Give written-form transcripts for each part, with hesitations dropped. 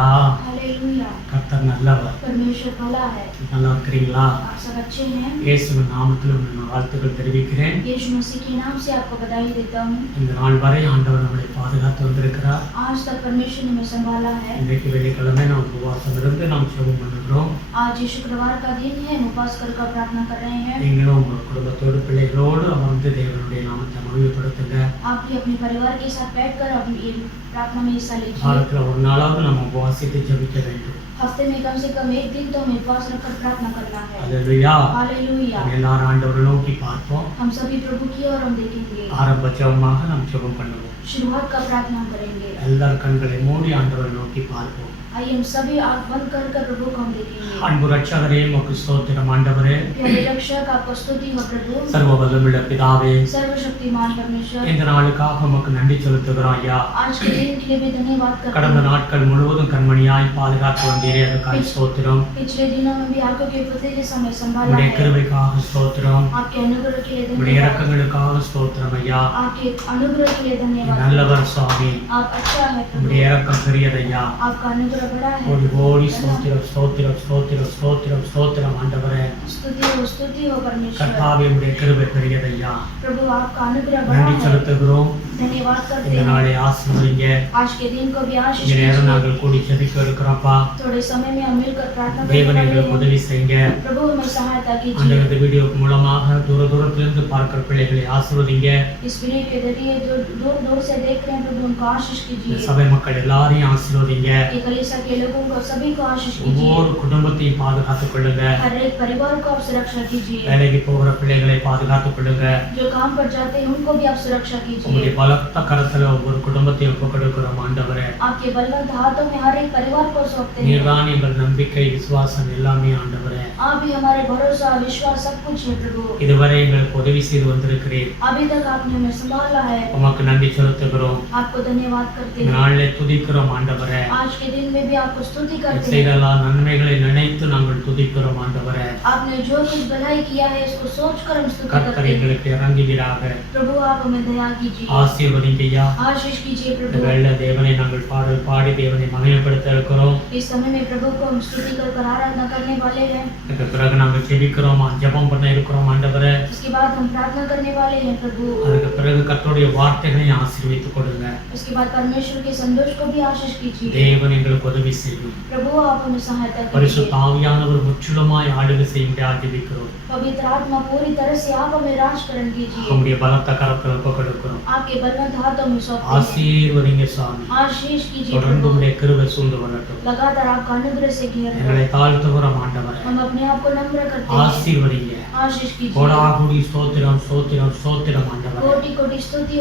ஹalleluya. Hallelujah. கர்த்தர் நல்லவர். परमेश्वर भला है। நல்லா இருக்கிறீங்களா? आप सब अच्छे हैं? இயேசுவின் நாமத்தில் நான் வாழ்த்துக்கள் தெரிவிக்கிறேன். यीशु मसीह के नाम से आपको बधाई देता हूँ। இந்த நாள் வரை ஆண்டவர் நம்மை பாதுகாத்து வந்திருக்கிறார். आज तक परमेश्वर ने हमें संभाला है। இன்றைக்கு வெள்ளிக்கிழமை நாம் உபவாசம் இருந்து நாம் ஜெபம் பண்ணுகிறோம். आज ये शुक्रवार का दिन है, हम उपवास कर प्रार्थना कर रहे हैं। நீங்களும் உங்கள் குடும்பத்தோடு பிள்ளைகளோடு அமர்ந்து தேவனுடைய நாமத்தை மகிமைப்படுத்துங்க. आप भी अपने परिवार के साथ बैठकर अपनी ये प्रार्थना में हिस्सा लीजिए। வாரத்தில் ஒரு நாளாவது நம்ம உபவாசித்து ஜெபிக்க வேண்டும். हफ्ते में कम से कम एक दिन तो हमें उपवास रखकर प्रार्थना करना है। ஹalleluya. हालेलुया। நம்ம எல்லாரும் ஆண்டவரை நோக்கி பார்ப்போம். हम सभी प्रभु की ओर हम देखेंगे। ஆரம்ப ஜெபமாக நாம் ஜெபம் பண்ணுவோம். शुरुआत का प्रार्थना करेंगे। எல்லார் கண்களை மூடி ஆண்டவரை நோக்கி பார்ப்போம். आइए हम सभी आँख बंद कर प्रभु को हम देखेंगे। அன்பு ரட்சகரே, உமக்கு ஸ்தோத்திரம் ஆண்டவரே. प्यारे रक्षक, आपको स्तुति हो प्रभु। சர்வ வல்லமையுள்ள பிதாவே, सर्वशक्तिमान परमेश्वर, இந்த நாளுக்காக உமக்கு நன்றி செலுத்துகிறோம் ஐயா. आज के दिन के लिए भी धन्यवाद करते கடந்த हैं। நாட்கள் முழுவதும் கண்மணியாய் பாதுகாத்து வந்தீரே, அதுக்காக ஸ்தோத்திரம். पिछले दिनों में भी आपको के प्रति के समय संभाला உம்முடைய है। கிருபைக்காக ஸ்தோத்திரம். आपके अनुग्रह के लिए உம்முடைய धन्यवाद। இரக்கங்களுக்காக ஸ்தோத்திரம் ஐயா. आपके अनुग्रह के लिए धन्यवाद। நல்லவர் சுவாமி, आप अच्छा है प्रभु। உம்முடைய இரக்கம் பெரியதையா. आपका अनुग्रह बड़ा है। கோடி கோடி ஸ்தோத்திரம் ஸ்தோத்திரம் ஸ்தோத்திரம் ஸ்தோத்திரம் ஸ்தோத்திரம் ஆண்டவரே. स्तुति हो परमेश्वर। கர்த்தாவே, உம்முடைய கிருபை பெரியதையா. प्रभु आपका अनुग्रह बड़ा நன்றி है। செலுத்துகிறோம். धन्यवाद करते இந்த हैं। நாளை ஆசீர்வதிங்க. आज के दिन को भी आशीष இந்த நேரம் दीजिए। நாங்கள் கூடி ஜெபிக்க இருக்கிறோம்ப்பா. थोड़े समय में हम मिलकर प्रार्थना करने தேவன் वाले எங்களுக்கு हैं। உதவி செய்யுங்க. प्रभु हमें सहायता कीजिए। ஆண்டவர் இந்த வீடியோக்கு மூலமாக தூர தூரத்திலிருந்து பார்க்கிற பிள்ளைகளை ஆசீர்வதிங்க. इस वीडियो के जरिए जो दूर दूर से देख रहे हैं प्रभु उनको आशीष இந்த कीजिए। சபை மக்கள் எல்லாரையும் ஆசீர்வதிங்க. ये कलीसिया के लोगों को सभी को आशीष कीजिए। ஒவ்வொரு குடும்பத்தையும் பாதுகாத்துக் கொள்ளுங்க. हर एक परिवार को आप सुरक्षा कीजिए। வேலைக்கு போகிற பிள்ளைகளை பாதுகாத்துக் கொள்ளுங்க. जो काम पर जाते हैं उनको भी आप सुरक्षा உங்களுடைய कीजिए। பலத்த கரத்துல ஒவ்வொரு குடும்பத்தையும் ஒப்புக் கொடுக்கிறோம் ஆண்டவரே. आपके बलवंत हाथों में हर एक परिवार को सौंपते हैं। நீர்தான் எங்கள் நம்பிக்கை, விசுவாசம் எல்லாமே ஆண்டவரே. आप भी हमारे भरोसा विश्वास सब कुछ है प्रभु। இதுவரை எங்களுக்கு உதவி செய்து வந்திருக்கிறீர். अभी तक आपने हमें संभाला है। உமக்கு நன்றி செலுத்துகிறோம். आपको धन्यवाद करते இந்த हैं। நாளிலே துதிக்கிறோம் ஆண்டவரே. आज के दिन में भी आपको स्तुति करते हैं। செய்தலா நன்மைகளை நினைத்து நாங்கள் துதிக்கிறோம் ஆண்டவரே. आपने जो कुछ भलाई किया है इसको सोचकर हम स्तुति கர்த்தர் करते हैं। எங்களுக்கு இறங்குவீராக. प्रभु आप हमें दया कीजिए। ஆசீர்வதிங்கய்யா. आशीष कीजिए இந்த प्रभु। வேளை தேவனை நாங்கள் பாடல் பாடி தேவனை மகிமைப்படுத்த இருக்கிறோம். इस समय में प्रभु को हम स्तुति कर आराधना करने वाले हैं। இதுக்கு பிறகு நாங்கள் ஜெபிக்கிறோம், ஜெபம் பண்ண இருக்கிறோம் ஆண்டவரே. इसके बाद हम प्रार्थना करने वाले हैं प्रभु। அதுக்கு பிறகு கர்த்தருடைய வார்த்தைகளை ஆசீர்வதித்துக் கொடுங்க. इसके बाद परमेश्वर के संदेश को भी आशीष कीजिए। தேவன் எங்களுக்கு உதவி செய்யும். प्रभु आप हमें सहायता பரிசுத்த कीजिए। ஆவியானவர் முற்றிலுமாய் ஆளுகை செய்யும்படியாக ஜெபிக்கிறோம். पवित्र आत्मा पूरी तरह से आप हमें राजकरण कीजिए। உம்முடைய பலத்த கரத்தில் ஒப்புக் கொடுக்கிறோம். आपके बलवंत हाथों में सौंपते हैं। ஆசீர்வதிங்க சுவாமி. आशीष कीजिए தொடர்ந்து प्रभु। உம்முடைய கிருபை சூழ்ந்து வரட்டும். लगातार आपका अनुग्रह से घेर எங்களை தாழ்த்துகிறோம் ஆண்டவரே. हम अपने आप को नम्र करते हैं। ஆசீர்வதிங்க. आशीष कीजिए। கோடாகுடி ஸ்தோத்திரம் ஸ்தோத்திரம் ஸ்தோத்திரம் ஆண்டவரே. कोटि कोटि स्तुति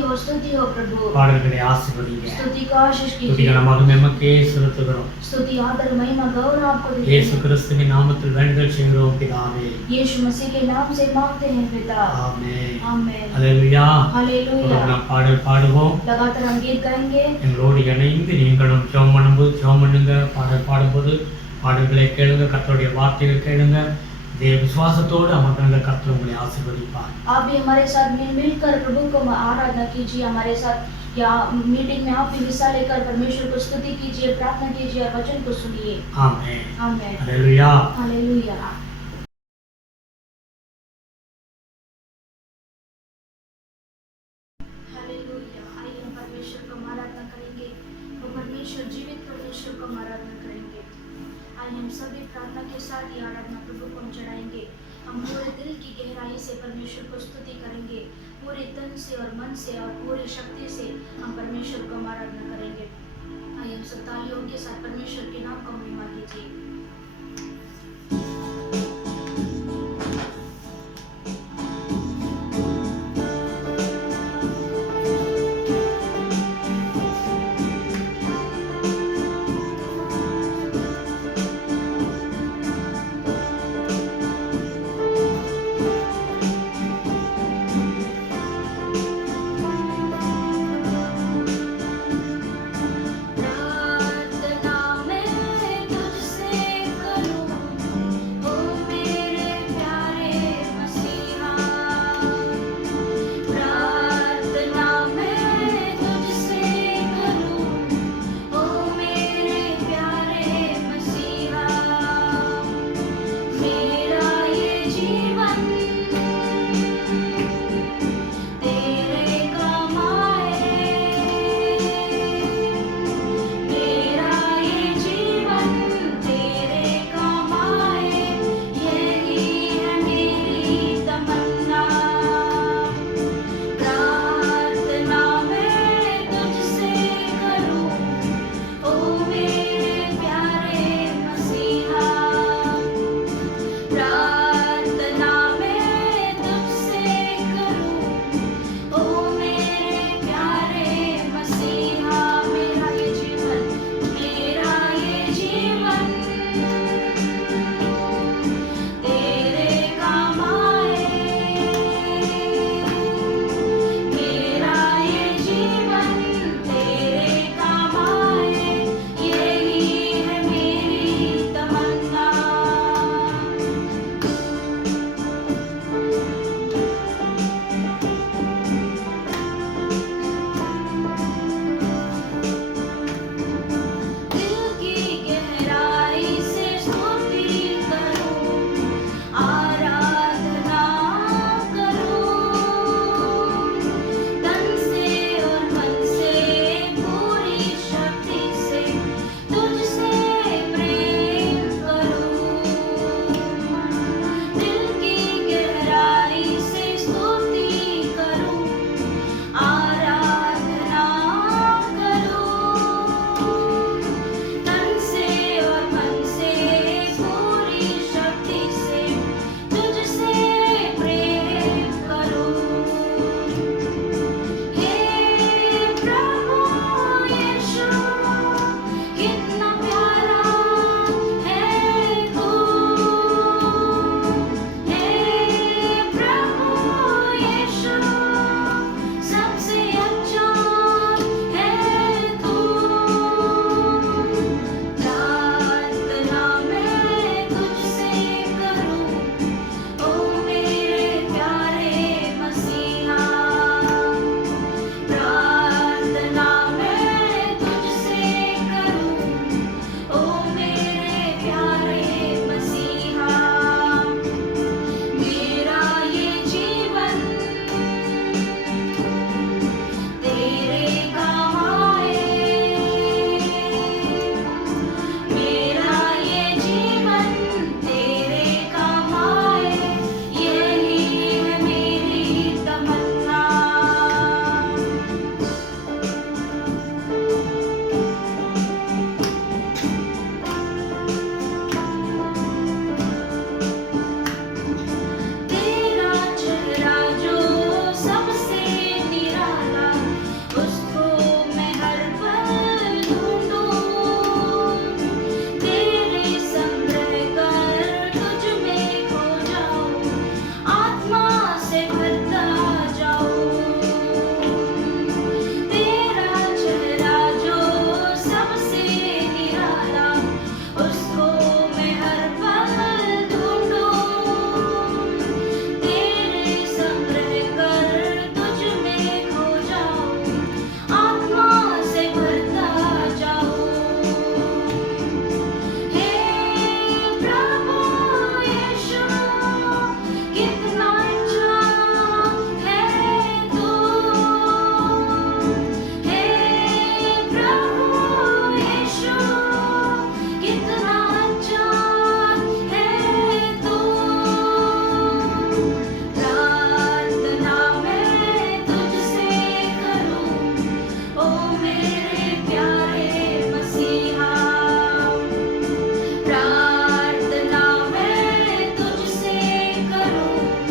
हो प्रभु। பாடல்களை ஆசீர்வதிங்க. स्तुति को आशीष कीजिए। துதிகளை மகிமைக்கே செலுத்துகிறோம். स्तुति आदर महिमा गौरव आपको देते இயேசு हैं। கிறிஸ்துவின் நாமத்தில் வேண்டுதல் செய்கிறோம் பிதாவே. यीशु मसीह के नाम से मांगते हैं पिता। ஆமென். आमेन। அல்லேலூயா. हालेलुया। தொடர்ந்து நாம் பாடல் பாடுவோம். लगातार हम गीत गाएंगे। எங்களோடு இணைந்து நீங்களும் ஜெபம் பண்ணும்போது ஜெபம் பண்ணுங்க. பாடல் பாடும்போது பாடல்களை கேளுங்க. கர்த்தருடைய வார்த்தைகள் கேளுங்க. தேவ விசுவாசத்தோடு அமர்ந்த கர்த்தர் உங்களை ஆசீர்வதிப்பார். आप भी हमारे साथ मिलकर प्रभु को आराधना कीजिए। हमारे साथ या मीटिंग में आप भी हिस्सा लेकर परमेश्वर को स्तुति कीजिए, प्रार्थना कीजिए और वचन को सुनिए। ஆமென். आमेन। அல்லேலூயா. हालेलुया। हालेलुया। आइए हम परमेश्वर को आराधना करेंगे। वो परमेश्वर जीवित परमेश्वर को आराधना करेंगे। आइए हम सभी प्रार्थना के साथ ही आराधना प्रभु को हम चढ़ाएंगे। हम पूरे दिल की गहराई से परमेश्वर को स्तुति करेंगे। पूरे तन से और मन से और पूरी शक्ति से हम परमेश्वर को आराधना करेंगे। आइए हम सब तालियों के साथ परमेश्वर के नाम को महिमा कीजिए। प्रार्थना में तुझसे कितना अच्छा है तू, हे प्रभु यीशु, कितना अच्छा है तू। प्रार्थना मैं तुझसे करूं, ओ मेरे प्यारे मसीहा। प्रार्थना मैं तुझसे करूं,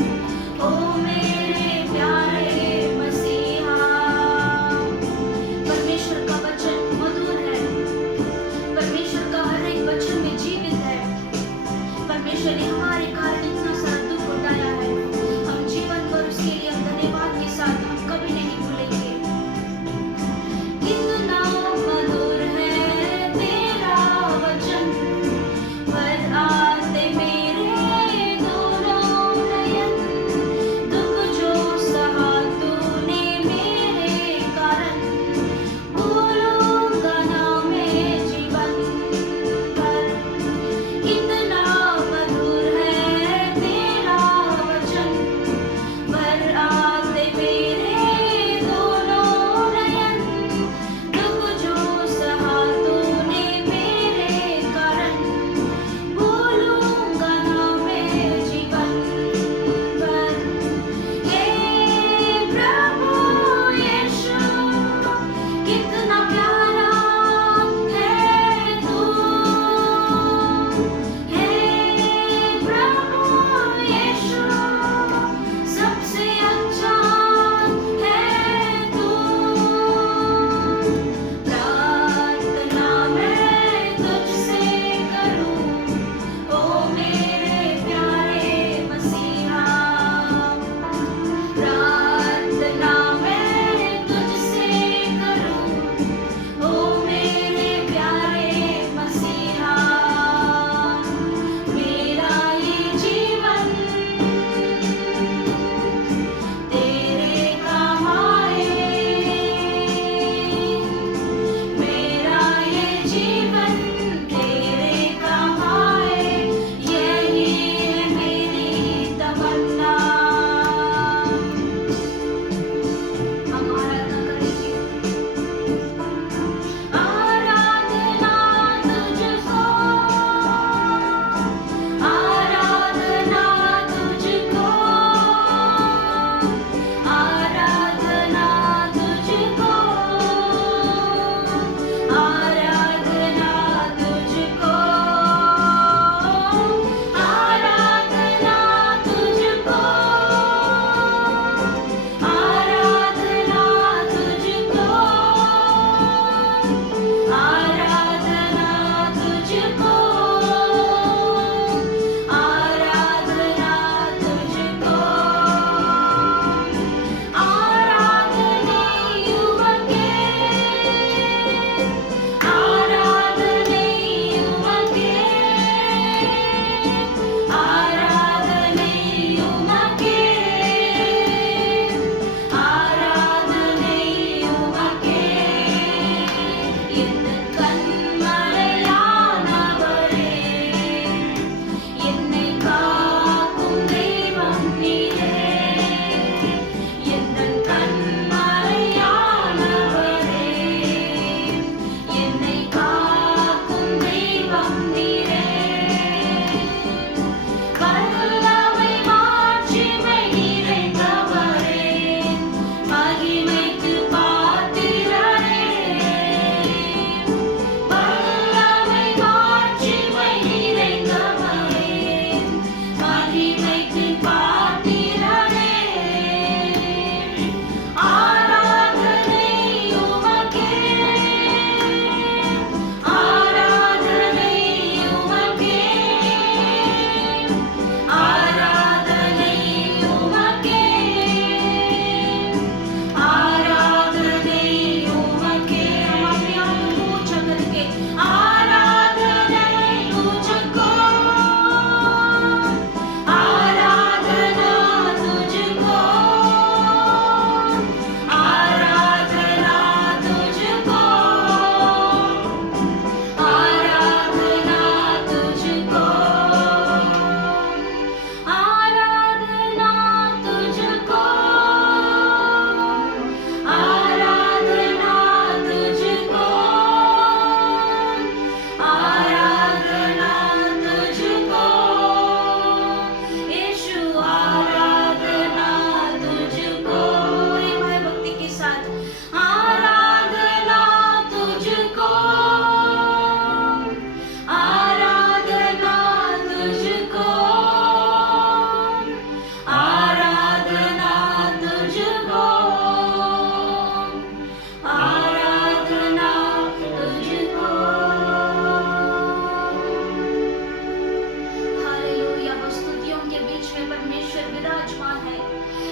विराजमान है,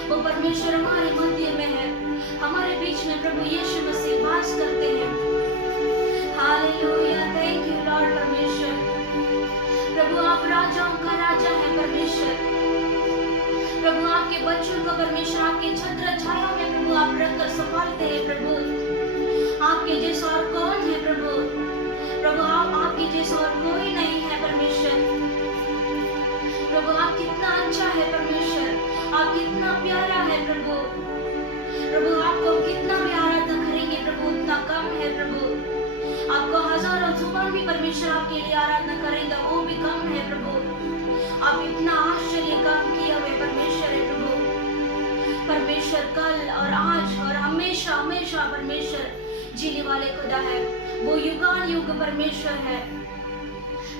वो परमेश्वर हमारे मध्य में है, हमारे बीच में प्रभु यीशु मसीह वास करते हैं। हालेलुया, थैंक यू लॉर्ड परमेश्वर। प्रभु आप राजाओं का राजा है परमेश्वर। प्रभु आपके बच्चों को परमेश्वर आपके छत्र छाया में प्रभु आप रखकर संभालते हैं। प्रभु आपके जैसा और कौन है प्रभु? प्रभु आपके जैसा और कोई नहीं है परमेश्वर। प्रभु आप कितना अच्छा है परमेश्वर, आप कितना प्यारा है प्रभु। प्रभु आपको कितना भी आराधना करेंगे प्रभु उतना कम है प्रभु। आपको हजारों जुबान भी परमेश्वर आपके लिए आराधना करेगा वो भी कम है प्रभु। आप इतना आश्चर्य काम किया हुए परमेश्वर है प्रभु। परमेश्वर कल और आज और हमेशा हमेशा परमेश्वर जीने वाले खुदा है, वो युगान युग परमेश्वर है।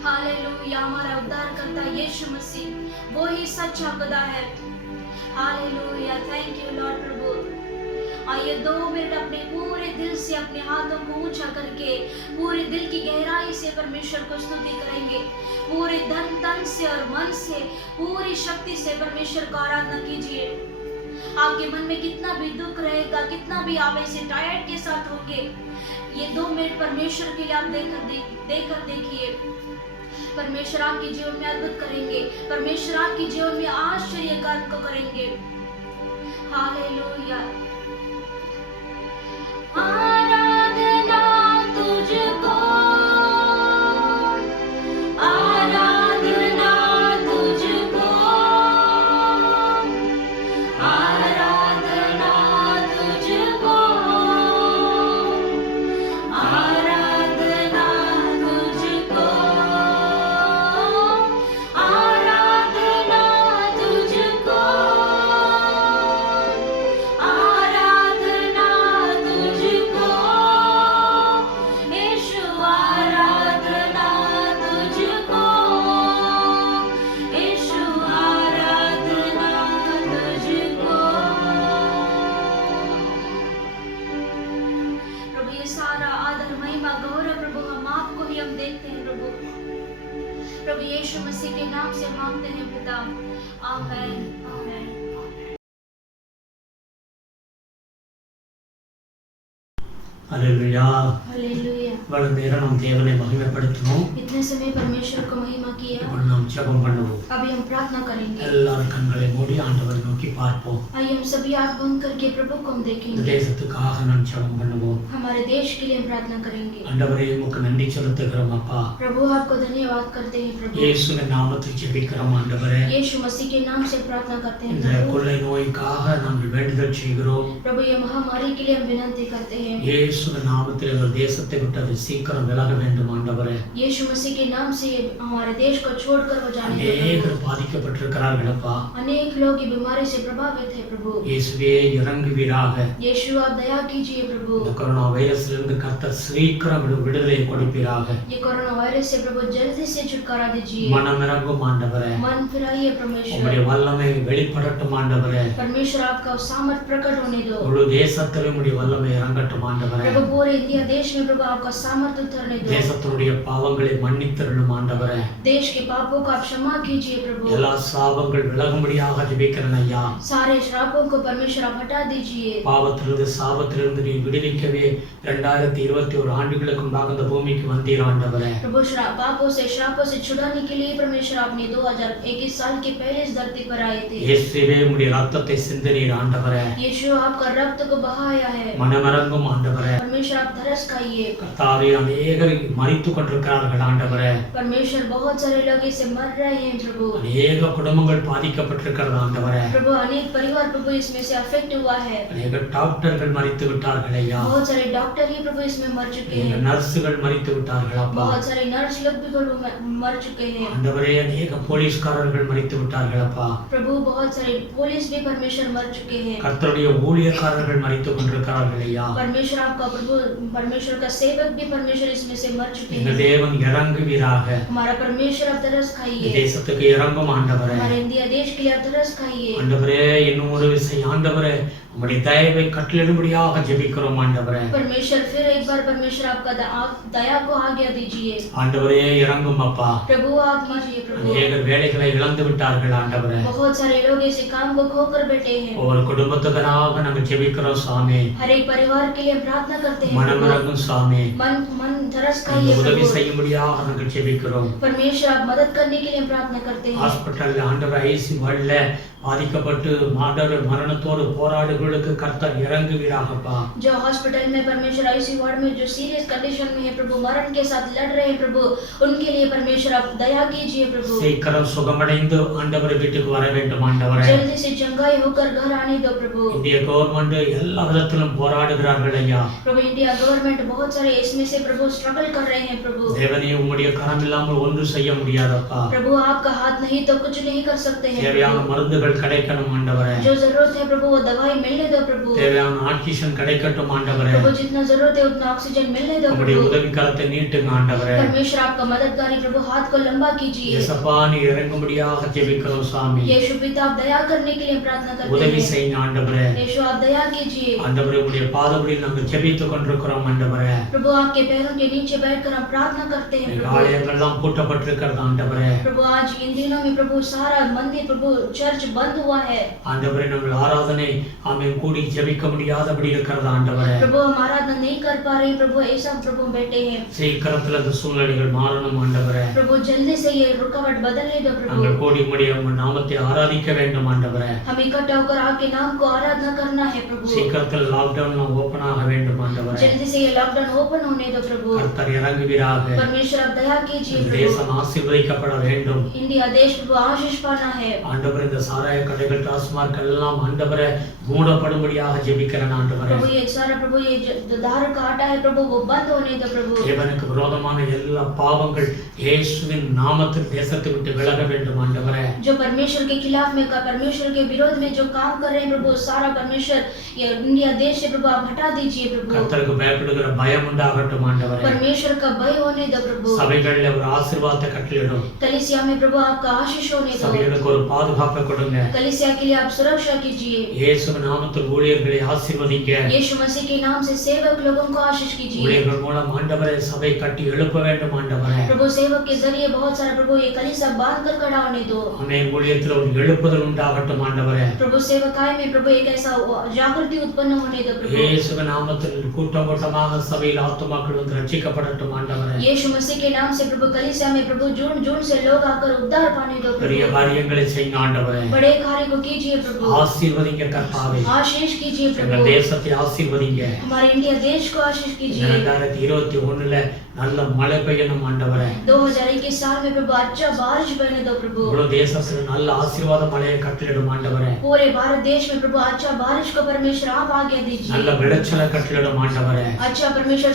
हालेलुया, हमारा उद्धार करता यीशु मसीह वो ही सच्चा खुदा है। हालेलुया, थैंक यू लॉर्ड प्रभु। आइए 2 मिनट अपने पूरे दिल से अपने हाथों को ऊंचा करके पूरे दिल की गहराई से परमेश्वर को स्तुति करेंगे। पूरे तन से और मन से पूरी शक्ति से परमेश्वर को आराधना कीजिए। आपके मन में कितना भी दुख रहेगा, कितना भी आप ऐसे टायर्ड के साथ होंगे, ये 2 मिनट परमेश्वर के लिए आप देकर देखिए। परमेश्वर आपके जीवन में अद्भुत करेंगे, परमेश्वर आपके जीवन में आश्चर्य कार्य को करेंगे। हालेलुया, आराधना तुझको, आराधना तुझको, आराधना तुझको, आराधना तुझको, आराधना तुझको, आराधना तुझको, यीशु आराधना तुझको, यीशु आराधना तुझको। प्रभु ये सारा आदर महिमा गौरव प्रभु हम आपको ही हम देखते हैं प्रभु। प्रभु यीशु मसीह के नाम से मांगते हैं पिता, आमीन आमीन। அல்லேலூயா. हालेलुया, இவ்வளவு நேரம் நாம் தேவனை மகிமைப்படுத்தணும். इतने समय परमेश्वर को महिमा किया, இப்போ நாம் ஜெபம் பண்ணுவோம். अभी हम प्रार्थना करेंगे। எல்லாரும் கண்களை மூடி ஆண்டவரை நோக்கி பார்ப்போம். आइए हम सभी आंख बंद करके प्रभु को हम இந்த देखेंगे। தேசத்துக்காக நாம் ஜெபம் பண்ணுவோம். हमारे देश के लिए हम प्रार्थना करेंगे। ஆண்டவரே உமக்கு நன்றி செலுத்துகிறோம் அப்பா. प्रभु आपको धन्यवाद करते हैं प्रभु। இயேசுவின் நாமத்தில் ஜெபிக்கிறோம் ஆண்டவரே. यीशु मसीह के नाम से प्रार्थना करते हैं இந்த प्रभु। கொள்ளை நோய்க்காக நாங்கள் வேண்டுதல் செய்கிறோம். प्रभु ये महामारी के लिए हम विनती करते हैं। இயேசுவின் நாமத்தில் எங்கள் தேசத்தை விட்டு அது சீக்கிரம் விலக வேண்டும் ஆண்டவரே. यीशु मसीह के नाम से हमारे देश को छोड़कर वो जाने दो அநேகர் प्रभु। பாதிக்கப்பட்டிருக்கிறார்கள் அப்பா. अनेक लोग ये बीमारी से प्रभावित है प्रभु। இயேசுவே இறங்குவீராக. यीशु आप दया कीजिए प्रभु। இந்த கொரோனா வைரஸிலிருந்து கர்த்தர் சீக்கிரம் விடுதலை கொடுப்பீராக. ये कोरोना वायरस से प्रभु जल्दी से छुटकारा दीजिए। மனமிறங்கும் ஆண்டவரே. मन फिराइए परमेश्वर। உம்முடைய வல்லமை வெளிப்படட்டும் ஆண்டவரே. परमेश्वर आपका सामर्थ प्रकट होने दो। முழு தேசத்திலும் உம்முடைய வல்லமை இறங்கட்டும் ஆண்டவரே. प्रभु पूरे इंडिया देश में प्रभु आपका सामर्थ उतरने दो। தேசத்தினுடைய பாவங்களை மன்னித்தருளும் ஆண்டவரே. देश के पापों को आप क्षमा कीजिए प्रभु। எல்லா சாபங்கள் விலகும்படியாக ஜெபிக்கிறேன் ஐயா. सारे श्रापों को परमेश्वर आप हटा दीजिए। பாவத்திலிருந்து சாபத்திலிருந்து நீ விடுவிக்கவே 2021 ஆண்டுகளுக்கு முன்பாக இந்த பூமிக்கு வந்தீர் ஆண்டவரே. प्रभु पापों से श्रापों से छुड़ाने के लिए परमेश्वर आपने 2021 साल के पहले इस धरती पर आए थे। இயேசுவே உம்முடைய ரத்தத்தை சிந்தினீர் ஆண்டவரே. यीशु आपका रक्त को बहाया है। மனமிறங்கும் ஆண்டவரே. परमेश्वर आप तरस खाइए। கர்த்தாவே அநேகர் மரித்துக் கொண்டிருக்கிறார்கள் ஆண்டவரே. परमेश्वर बहुत सारे लोग इसे मर रहे हैं प्रभु। அநேக குடும்பங்கள் பாதிக்கப்பட்டிருக்கிறது ஆண்டவரே. प्रभु अनेक परिवार प्रभु इसमें से अफेक्ट हुआ है। அநேக டாக்டர்கள் மரித்து விட்டார்கள் ஐயா. बहुत सारे डॉक्टर ही प्रभु इसमें मर चुके அநேக हैं। நர்சுகள் மரித்து விட்டார்கள் அப்பா. बहुत सारे नर्स लोग भी प्रभु मर चुके हैं। ஆண்டவரே அநேக போலீஸ்காரர்கள் மரித்து விட்டார்கள் அப்பா. प्रभु बहुत सारे पुलिस भी परमेश्वर मर चुके हैं। கர்த்தருடைய ஊழியக்காரர்கள் மரித்துக் கொண்டிருக்கிறார்கள் ஐயா. परमेश्वर आपका प्रभु परमेश्वर का सेवक भी परमेश्वर इसमें से मर चुके எங்கள் हैं। தேவன் இறங்குவீராக. हमारा परमेश्वर अब तरस இந்த खाइए, தேசத்துக்கு இறங்கும் ஆண்டவரே. हमारे इंडिया देश के लिए अब तरस खाइए। ஆண்டவரே இன்னும் ஒரு விசை ஆண்டவரே உம்முடைய தயவை கட்டளிடும்படியாக ஜெபிக்கிறோம் ஆண்டவரே. परमेश्वर फिर एक बार परमेश्वर आपका आप दया को आज्ञा दीजिए। ஆண்டவரே இறங்கும் அப்பா. प्रभु आप कीजिए प्रभु। அநேகர் வேலைகளை இழந்து விட்டார்கள் ஆண்டவரே. बहुत सारे लोग इस काम को खोकर बैठे हैं। ஒவ்வொரு குடும்பத்துக்காக நாங்கள் ஜெபிக்கிறோம் சாமி. हर एक परिवार के लिए प्रार्थना करते हैं। மனமிறங்கும் சாமி. मन तरस இந்த खाइए உதவி प्रभु। செய்யும்படியாக நாங்கள் ஜெபிக்கிறோம். परमेश्वर आप मदद करने के लिए प्रार्थना करते हैं। ஹாஸ்பிட்டல் ஆண்டவர் ஐசி வார்டுல பாதிக்கப்பட்டு மரணத்தோடு போராடுகளுக்கு கர்த்தர் இறங்குவீராகப்பா. जो हॉस्पिटल में परमेश्वर आईसीयू वार्ड में जो सीरियस कंडीशन में है प्रभु, मरण के साथ लड़ रहे हैं प्रभु, उनके लिए परमेश्वर आप दया कीजिए प्रभु। சீக்கிரம் சுகமடைந்து ஆண்டவர் வீட்டுக்கு வர வேண்டும் ஆண்டவரே. जल्दी से चंगाई होकर घर आने दो प्रभु। இந்திய கவர்மெண்ட் எல்லா விதத்திலும் போராடுகிறார்கள் ஐயா. प्रभु इंडिया गवर्नमेंट बहुत सारे इसमें से प्रभु स्ट्रगल कर रहे हैं प्रभु। தேவனே உம்முடைய கரம் இல்லாமல் ஒன்றும் செய்ய முடியாதப்பா. प्रभु आपका हाथ नहीं तो कुछ नहीं कर सकते हैं। தேவையான மருந்துகள் கிடைக்கணும் ஆண்டவரே. जो जरूरत है प्रभु वो दवाई मिलने दो प्रभु। தேவையான ஆக்சிஜன் கிடைக்கட்டும் ஆண்டவரே. प्रभु जितना जरूरत है उतना ऑक्सीजन मिलने दो உம்முடைய प्रभु। உதவி கரத்தை நீட்டுங்க ஆண்டவரே. परमेश्वर आपका मददगारी प्रभु हाथ को लंबा कीजिए। இயேசப்பா நீ இறங்கும்படியாக ஜெபிக்கிறோம் சாமி. यीशु पिता आप दया करने के लिए प्रार्थना करते உதவி हैं। செய்யுங்க ஆண்டவரே. यीशु आप दया कीजिए। ஆண்டவரே உம்முடைய பாதபடியில் நாங்கள் ஜெபித்துக் கொண்டிருக்கிறோம் ஆண்டவரே. प्रभु आपके पैरों के नीचे बैठकर हम प्रार्थना करते हैं எங்கள் प्रभु। ஆலயங்கள்லாம் பூட்டப்பட்டிருக்கிறது ஆண்டவரே. प्रभु आज इन दिनों में प्रभु सारा मंदिर प्रभु चर्च बंद हुआ है। ஆண்டவரே நாங்கள் ஆராதனை ஆமென் கூடி ஜெபிக்க முடியாதபடி இருக்கிறது ஆண்டவரே. प्रभु हम आराधना नहीं कर पा रहे प्रभु, ऐसा प्रभु बैठे हैं। சீக்கிரத்தில் அந்த சூழ்நிலைகள் மாறணும் ஆண்டவரே. प्रभु जल्दी से ये रुकावट बदलने दो प्रभु। நாங்கள் கூடி முடிய உங்கள் நாமத்தை ஆராதிக்க வேண்டும் ஆண்டவரே. हम इकट्ठा होकर आपके नाम को आराधना करना है प्रभु। சீக்கிரத்தில் லாக்டவுன் ஓபன் ஆக வேண்டும் ஆண்டவரே. जल्दी से ये लॉकडाउन ओपन होने दो प्रभु। கர்த்தர் இறங்குவீராக. परमेश्वर आप दया कीजिए இந்த प्रभु। தேசம் ஆசீர்வதிக்கப்பட வேண்டும். इंडिया देश प्रभु आशीष पाना है। ஆண்டவரே இந்த சாராய கடைகள் டாஸ்மார்க் எல்லாம் ஆண்டவரே மூடப்படும்படியாக ஜெபிக்கிறேன் ஆண்டவரே. प्रभु ये सारा प्रभु ये जो दारू का आटा है प्रभु वो बंद होने दो प्रभु। தேவனுக்கு விரோதமான எல்லா பாவங்கள் இயேசுவின் நாமத்தில் தேசத்தை விட்டு விலக வேண்டும் ஆண்டவரே. जो परमेश्वर के खिलाफ में का परमेश्वर के विरोध में जो काम कर रहे हैं प्रभु, सारा परमेश्वर ये इंडिया देश से प्रभु आप हटा दीजिए प्रभु। கர்த்தருக்கு பயப்படுகிற பயம் உண்டாகட்டும் ஆண்டவரே. परमेश्वर का भय होने दो प्रभु। சபைகளில் ஒரு ஆசீர்வாதத்தை கட்டளையிடும். कलीसिया में प्रभु आपका आशीष होने दो। சபைகளுக்கு ஒரு பாதுகாப்பை கொடுங்க. कलीसिया के लिए आप सुरक्षा कीजिए। இயேசுவின் நாமத்தில் ஊழியர்களை ஆசீர்வதிங்க. यीशु मसीह के नाम से सेवक लोगों को आशीष कीजिए। ஊழியர்கள் மூலம் ஆண்டவரே சபை கட்டி எழுப்ப வேண்டும் ஆண்டவரே. प्रभु सेवक के जरिए बहुत सारा प्रभु ये कलीसिया बांध कर खड़ा होने दो। ஆமென். ஊழியத்தில் ஒரு எழுப்புதல் உண்டாகட்டும் ஆண்டவரே. प्रभु सेवकाई में प्रभु एक ऐसा जागृति उत्पन्न होने दो प्रभु। இயேசுவின் நாமத்தில் கூட்டம் கூட்டமாக சபையில் ஆத்துமாக்கள் வந்து ரட்சிக்கப்படட்டும் ஆண்டவரே. यीशु मसीह के नाम से प्रभु कलीसिया में प्रभु जून जून से लोग आकर उद्धार पाने दो பெரிய प्रभु। காரியங்களை செய்யுங்க ஆண்டவரே. बड़े कार्य को कीजिए प्रभु। ஆசீர்வதிங்க கர்த்தாவே. आशीष कीजिए எங்கள் प्रभु। தேசத்தை ஆசீர்வதிங்க. हमारे इंडिया देश को आशीष कीजिए। 2021 நல்ல மழை பெய்யணும் ஆண்டவரே. 2021 साल में प्रभु अच्छा बारिश बरने दो प्रभु। முழு தேசத்தில் நல்ல ஆசீர்வாத மழையை கட்டளையிடும் ஆண்டவரே. पूरे भारत देश में प्रभु अच्छा बारिश को परमेश्वर आप आज्ञा நல்ல दीजिए। விளைச்சலை கட்டளையிடும் ஆண்டவரே. अच्छा परमेश्वर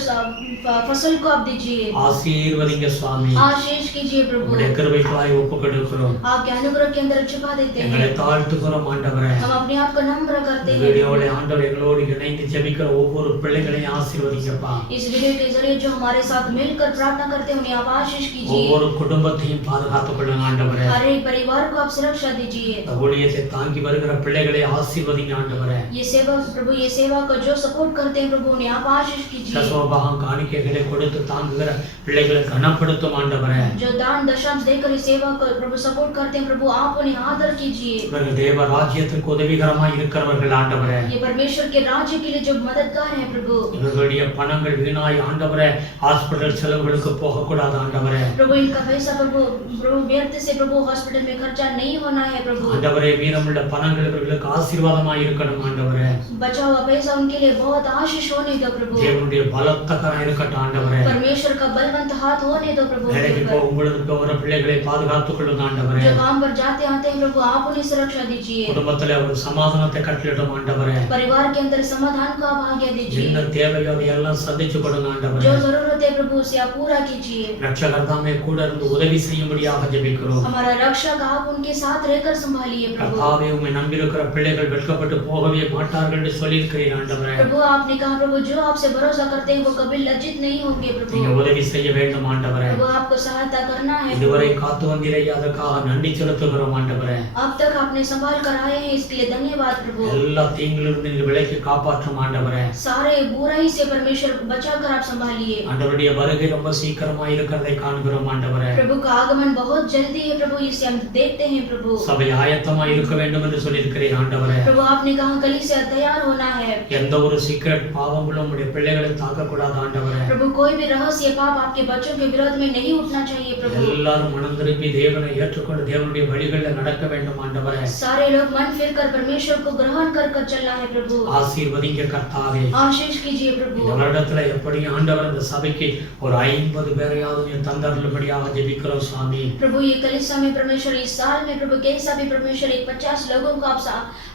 फसल को आप दीजिए। ஆசீர்வதிங்க சுவாமி. आशीष कीजिए प्रभु। உம்முடைய கிருபைக்காய் ஒப்புக்கொடுக்கிறோம். आपके अनुग्रह के अंदर छुपा देते எங்களை हैं। தாழ்த்துகிறோம் ஆண்டவரே. हम अपने आप को नम्र करते हैं। வீடியோவில் ஆண்டவர் எங்களோடு இணைந்து ஜெபிக்கிற ஒவ்வொரு பிள்ளைகளையும் ஆசீர்வதிங்கப்பா. इस वीडियो के जरिए जो हमारे साथ मिलकर प्रार्थना करते हैं उन्हें आप आशीष कीजिए। ஒவ்வொரு குடும்பத்தையும் பாதுகாத்துக் கொள்ளுங்க ஆண்டவரே. हर एक परिवार को आप सुरक्षा दीजिए। இந்த ஊழியத்தை தாங்கி வருகிற பிள்ளைகளை ஆசீர்வதிங்க ஆண்டவரே. ये सेवा प्रभु ये सेवा को जो सपोर्ट करते हैं प्रभु उन्हें आप आशीष कीजिए। தசமபாகம் காணிக்கைகளை கொடுத்து தாங்குகிற பிள்ளைகளை கனப்படுத்தும் ஆண்டவரே. जो दान दशांश देकर इस सेवा को प्रभु सपोर्ट करते हैं प्रभु आप उन्हें आदर कीजिए। இவர்கள் தேவ ராஜ்யத்திற்கு உதவிகரமாய் இருக்கிறவர்கள் ஆண்டவரே. ये परमेश्वर के राज्य के लिए जो मददगार है प्रभु। இவர்களுடைய பணங்கள் வீணாய் ஆண்டவரே ஹாஸ்பிடல் செலவுகளுக்கு போகக்கூடாது ஆண்டவரே. प्रभु इनका पैसा प्रभु प्रभु व्यर्थ से प्रभु हॉस्पिटल में खर्चा नहीं होना है प्रभु। ஆண்டவரே மீதமுள்ள பணங்கள் இவர்களுக்கு ஆசீர்வாதமாய் இருக்கணும் ஆண்டவரே. बचा हुआ पैसा उनके लिए बहुत आशीष होने दो प्रभु। தேவனுடைய பலத்த கரம் இருக்கட்டும் ஆண்டவரே. परमेश्वर का बलवंत हाथ होने दो प्रभु। வேலைக்கு போகும்பொழுது போகிற பிள்ளைகளை பாதுகாத்துக் கொள்ளுங்க ஆண்டவரே. जो काम पर जाते आते हैं प्रभु आप उन्हें की सुरक्षा दीजिए। குடும்பத்துல ஒரு சமாதானத்தை கட்டளிடும் ஆண்டவரே. परिवार के अंदर समाधान का भाग्य दीजिए। என்ன தேவையோ எல்லாம் சந்திச்சு கொடுங்க ஆண்டவரே. जो जरूरत है प्रभु उसे आप पूरा कीजिए। ரட்சகர் தாமே கூட இருந்து உதவி செய்யும்படியாக ஜெபிக்கிறோம். हमारा रक्षक आप उनके साथ रहकर संभालिए प्रभु। கர்த்தாவே உம்மை நம்பியிருக்கிற பிள்ளைகள் வெட்கப்பட்டு போகவே மாட்டார்கள் என்று சொல்லியிருக்கிறீர் ஆண்டவரே. प्रभु आपने कहा प्रभु जो आपसे भरोसा करते हैं वो कभी लज्जित नहीं होंगे प्रभु। நீங்க உதவி செய்ய வேண்டும் ஆண்டவரே. प्रभु आपको सहायता करना है। இதுவரை காத்து வந்தீரே அதற்காக நன்றி செலுத்துகிறோம் ஆண்டவரே. अब तक आपने संभाल कर आए हैं इसके लिए धन्यवाद प्रभु। எல்லா தீங்கிலிருந்து நீங்க விலக்கி காப்பாற்றும் ஆண்டவரே. सारे बुराई से परमेश्वर बचाकर आप संभालिए। ஆண்டவருடைய வருகை ரொம்ப சீக்கிரமா இருக்கிறதை காண்கிறோம் ஆண்டவரே. प्रभु का आगमन बहुत जल्दी है प्रभु इसे हम देखते हैं प्रभु। சபை ஆயத்தமா இருக்க வேண்டும் என்று சொல்லியிருக்கிறீர் ஆண்டவரே. प्रभु आपने कहा कलीसिया तैयार होना है। எந்த ஒரு சீக்ரெட் பாவங்களும் உடைய பிள்ளைகளை தாக்க கூடாது ஆண்டவரே. प्रभु कोई भी रहस्य पाप आपके बच्चों के विरोध में नहीं उठना चाहिए प्रभु। எல்லாரும் மனம் திரும்பி தேவனை ஏற்றுக்கொண்டு தேவனுடைய வழிகளில் நடக்க வேண்டும் ஆண்டவரே. सारे लोग मन फिरकर परमेश्वर को ग्रहण कर चलना है प्रभु। ஆசீர்வதிங்க கர்த்தாவே. आशीष कीजिए प्रभु। இந்த வருடத்துல எப்படி ஆண்டவர் இந்த சபைக்கு ஒரு 50 பேரையாவது நீ தந்தருளும்படியாக ஜெபிக்கிறோம் சுவாமி. प्रभु ये कलीसिया में परमेश्वर इस साल में प्रभु कैसा भी परमेश्वर एक 50 लोगों को आप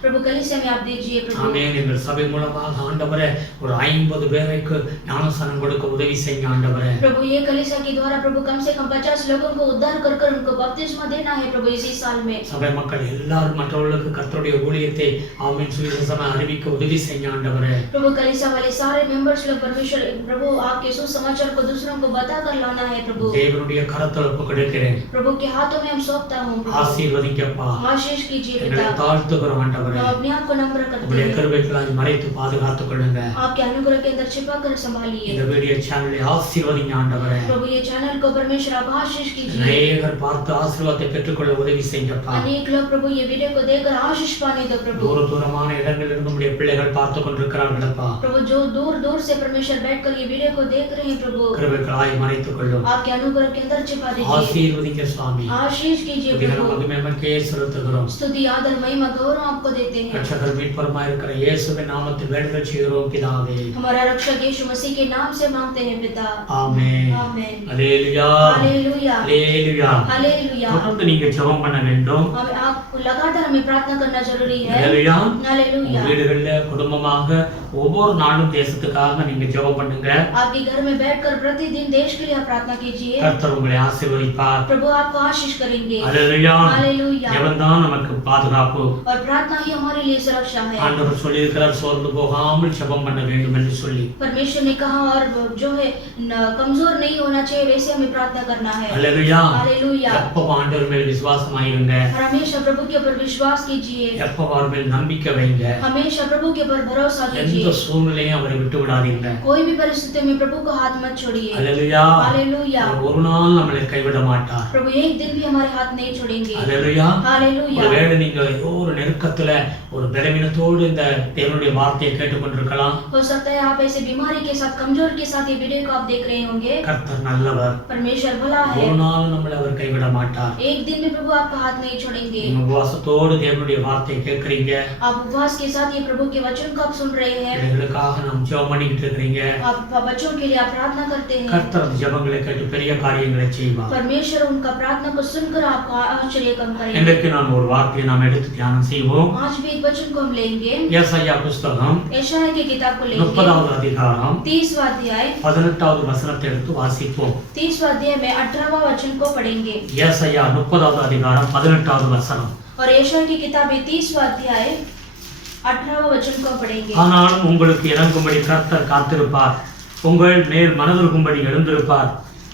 प्रभु कलीसिया में आप दीजिए प्रभु। ஆமென். எங்கள் சபை மூலமாக ஆண்டவரே ஒரு 50 பேருக்கு ஞானஸ்நானம் கொடுக்க உதவி செய்யுங்க ஆண்டவரே. प्रभु ये कलीसिया के द्वारा प्रभु कम से कम 50 लोगों को उद्धार कर उनको बपतिस्मा देना है प्रभु इसी साल में। சபை மக்கள் எல்லாரும் மற்றவர்களுக்கு கர்த்தருடைய ஊழியத்தை ஆமென் சுவிசேஷமா அறிவிக்க உதவி செய்யுங்க ஆண்டவரே. प्रभु कलीसिया वाले सारे मेंबर्स लोग परमेश्वर प्रभु आपके सुसमाचार को दूसरों को बताकर लाना है प्रभु। தேவனுடைய கரத்தில் ஒப்பு கொடுக்கிறேன். प्रभु के हाथों में हम सौंपता हूं प्रभु। ஆசீர்வதிங்கப்பா. आशीष कीजिए எங்களை पिता। தாழ்த்துகிறோம் ஆண்டவரே. हम अपने आप को नम्र करते உங்களுடைய हैं। கிருபைகளால் மறைத்து பாதுகாத்துக் கொள்ளுங்க. आपके अनुग्रह के अंदर छिपा कर संभालिए। இந்த வீடியோ சேனலை ஆசீர்வதிங்க ஆண்டவரே. प्रभु ये चैनल को परमेश्वर आप आशीष कीजिए। அநேகர் பார்த்து ஆசீர்வாதத்தை பெற்றுக்கொள்ள உதவி செய்யுங்கப்பா. अनेक लोग प्रभु ये वीडियो को देखकर आशीष पाने दो प्रभु। தூரமான இடங்களிலிருந்து உம்முடைய பிள்ளைகள் பார்த்து கொண்டிருக்கிறார்களப்பா. प्रभु जो दूर दूर से परमेश्वर बैठकर ये वीडियो को देख रहे हैं प्रभु கிருபைகளாய் மறைத்துக் கொள்ளும். आपके अनुग्रह के अंदर छिपा दीजिए। ஆசீர்வதிங்க சுவாமி. आशीष कीजिए துதிகன प्रभु। மகிமைக்கே செலுத்துகிறோம். स्तुति आदर महिमा गौरव आपको देते हैं। ரட்சகர் மீட்பருமாய் இருக்கிற இயேசுவின் நாமத்தில் வேண்டுதல் செய்கிறோம் பிதாவே. हमारा रक्षक यीशु मसीह के नाम से मांगते हैं पिता। ஆமென். आमेन। அல்லேலூயா. हालेलुया। அல்லேலூயா. हालेलुया। தொடர்ந்து நீங்க ஜெபம் பண்ண வேண்டும். आपको लगातार हमें प्रार्थना करना जरूरी है। அல்லேலூயா. हालेलुया। வீடுகள்ல குடும்பமாக ஒவ்வொரு நாளும் தேசத்துக்காக நீங்க ஜெபம் பண்ணுங்க. आपके घर में बैठकर प्रतिदिन देश के लिए आप प्रार्थना कीजिए। கர்த்தர் உங்களை ஆசீர்வதிப்பார். प्रभु आपको आशीष करेंगे। அல்லேலூயா. हालेलुया। ஜெபம்தான் நமக்கு பாதுகாப்பு. और प्रार्थना ही हमारे लिए सुरक्षा है। ஆண்டவர் சொல்லியிருக்கிறார் சோர்ந்து போகாமல் ஜெபம் பண்ண வேண்டும் என்று சொல்லி. परमेश्वर ने कहा और जो है कमजोर नहीं होना चाहिए वैसे हमें प्रार्थना करना है। அல்லேலூயா. हालेलुया। எப்பவும் ஆண்டவர் மேல் விசுவாசமாயிருங்க. और हमेशा प्रभु के ऊपर विश्वास कीजिए। எப்பவும் அவர் மேல் நம்பிக்கை வைங்க. हमेशा प्रभु के ऊपर भरोसा எந்த कीजिए। சூழ்நிலையும் அவரை விட்டு விடாதீங்க. कोई भी परिस्थिति में प्रभु को हाथ मत छोड़िए। அல்லேலூயா. हालेलुया। அவர் ஒரு நாள் நம்மளை கைவிட மாட்டார். प्रभु एक दिन भी हमारे हाथ नहीं छोड़ेंगे। அல்லேலூயா. हालेलुया। ஒருவேளை நீங்க ஏதோ ஒரு நெருக்கத்துல ஒரு பலவீனத்தோடு இந்த தேவனுடைய வார்த்தையை கேட்டுக்கொண்டிருக்கலாம். हो सकता है आप ऐसे बीमारी के साथ कमजोर के साथ ये वीडियो को आप देख रहे होंगे। கர்த்தர் நல்லவர். परमेश्वर भला है। ஒரு நாள் நம்மளை அவர் கைவிட மாட்டார். एक दिन भी प्रभु आपका हाथ नहीं छोड़ेंगे। நீங்க உபவாசத்தோடு தேவனுடைய வார்த்தையை கேட்கறீங்க. आप उपवास के साथ ये प्रभु के वचन को आप सुन रहे हैं। எங்களுக்காக நாம் ஜெபம் பண்ணிட்டு இருக்கீங்க. आप बच्चों के लिए आप प्रार्थना करते हैं। கர்த்தர் அந்த ஜெபங்களை கேட்டு பெரிய காரியங்களை செய்வார். परमेश्वर उनका प्रार्थना को सुनकर आपको आश्चर्य कम करेंगे। இன்றைக்கு நாம் ஒரு வார்த்தையை நாம் எடுத்து தியானம் செய்வோம். आज भी एक वचन को हम लेंगे। ஏசாயா புஸ்தகம் यशायाह की किताब को लेंगे। 30வது அதிகாரம் 30वां अध्याय 18வது வசனத்தை எடுத்து வாசிப்போம். 30वां अध्याय में 18वां वचन को पढ़ेंगे। ஏசாயா 30வது அதிகாரம் 18வது வசனம். और यशायाह की किताब में 30वां अध्याय 18वां वचन को पढ़ेंगे। ஆனாலும் உங்களுக்கு இறங்கும்படி கர்த்தர் காத்திருப்பார். உங்கள் மேல் மனதுருகும்படி எழுந்திருப்பார்.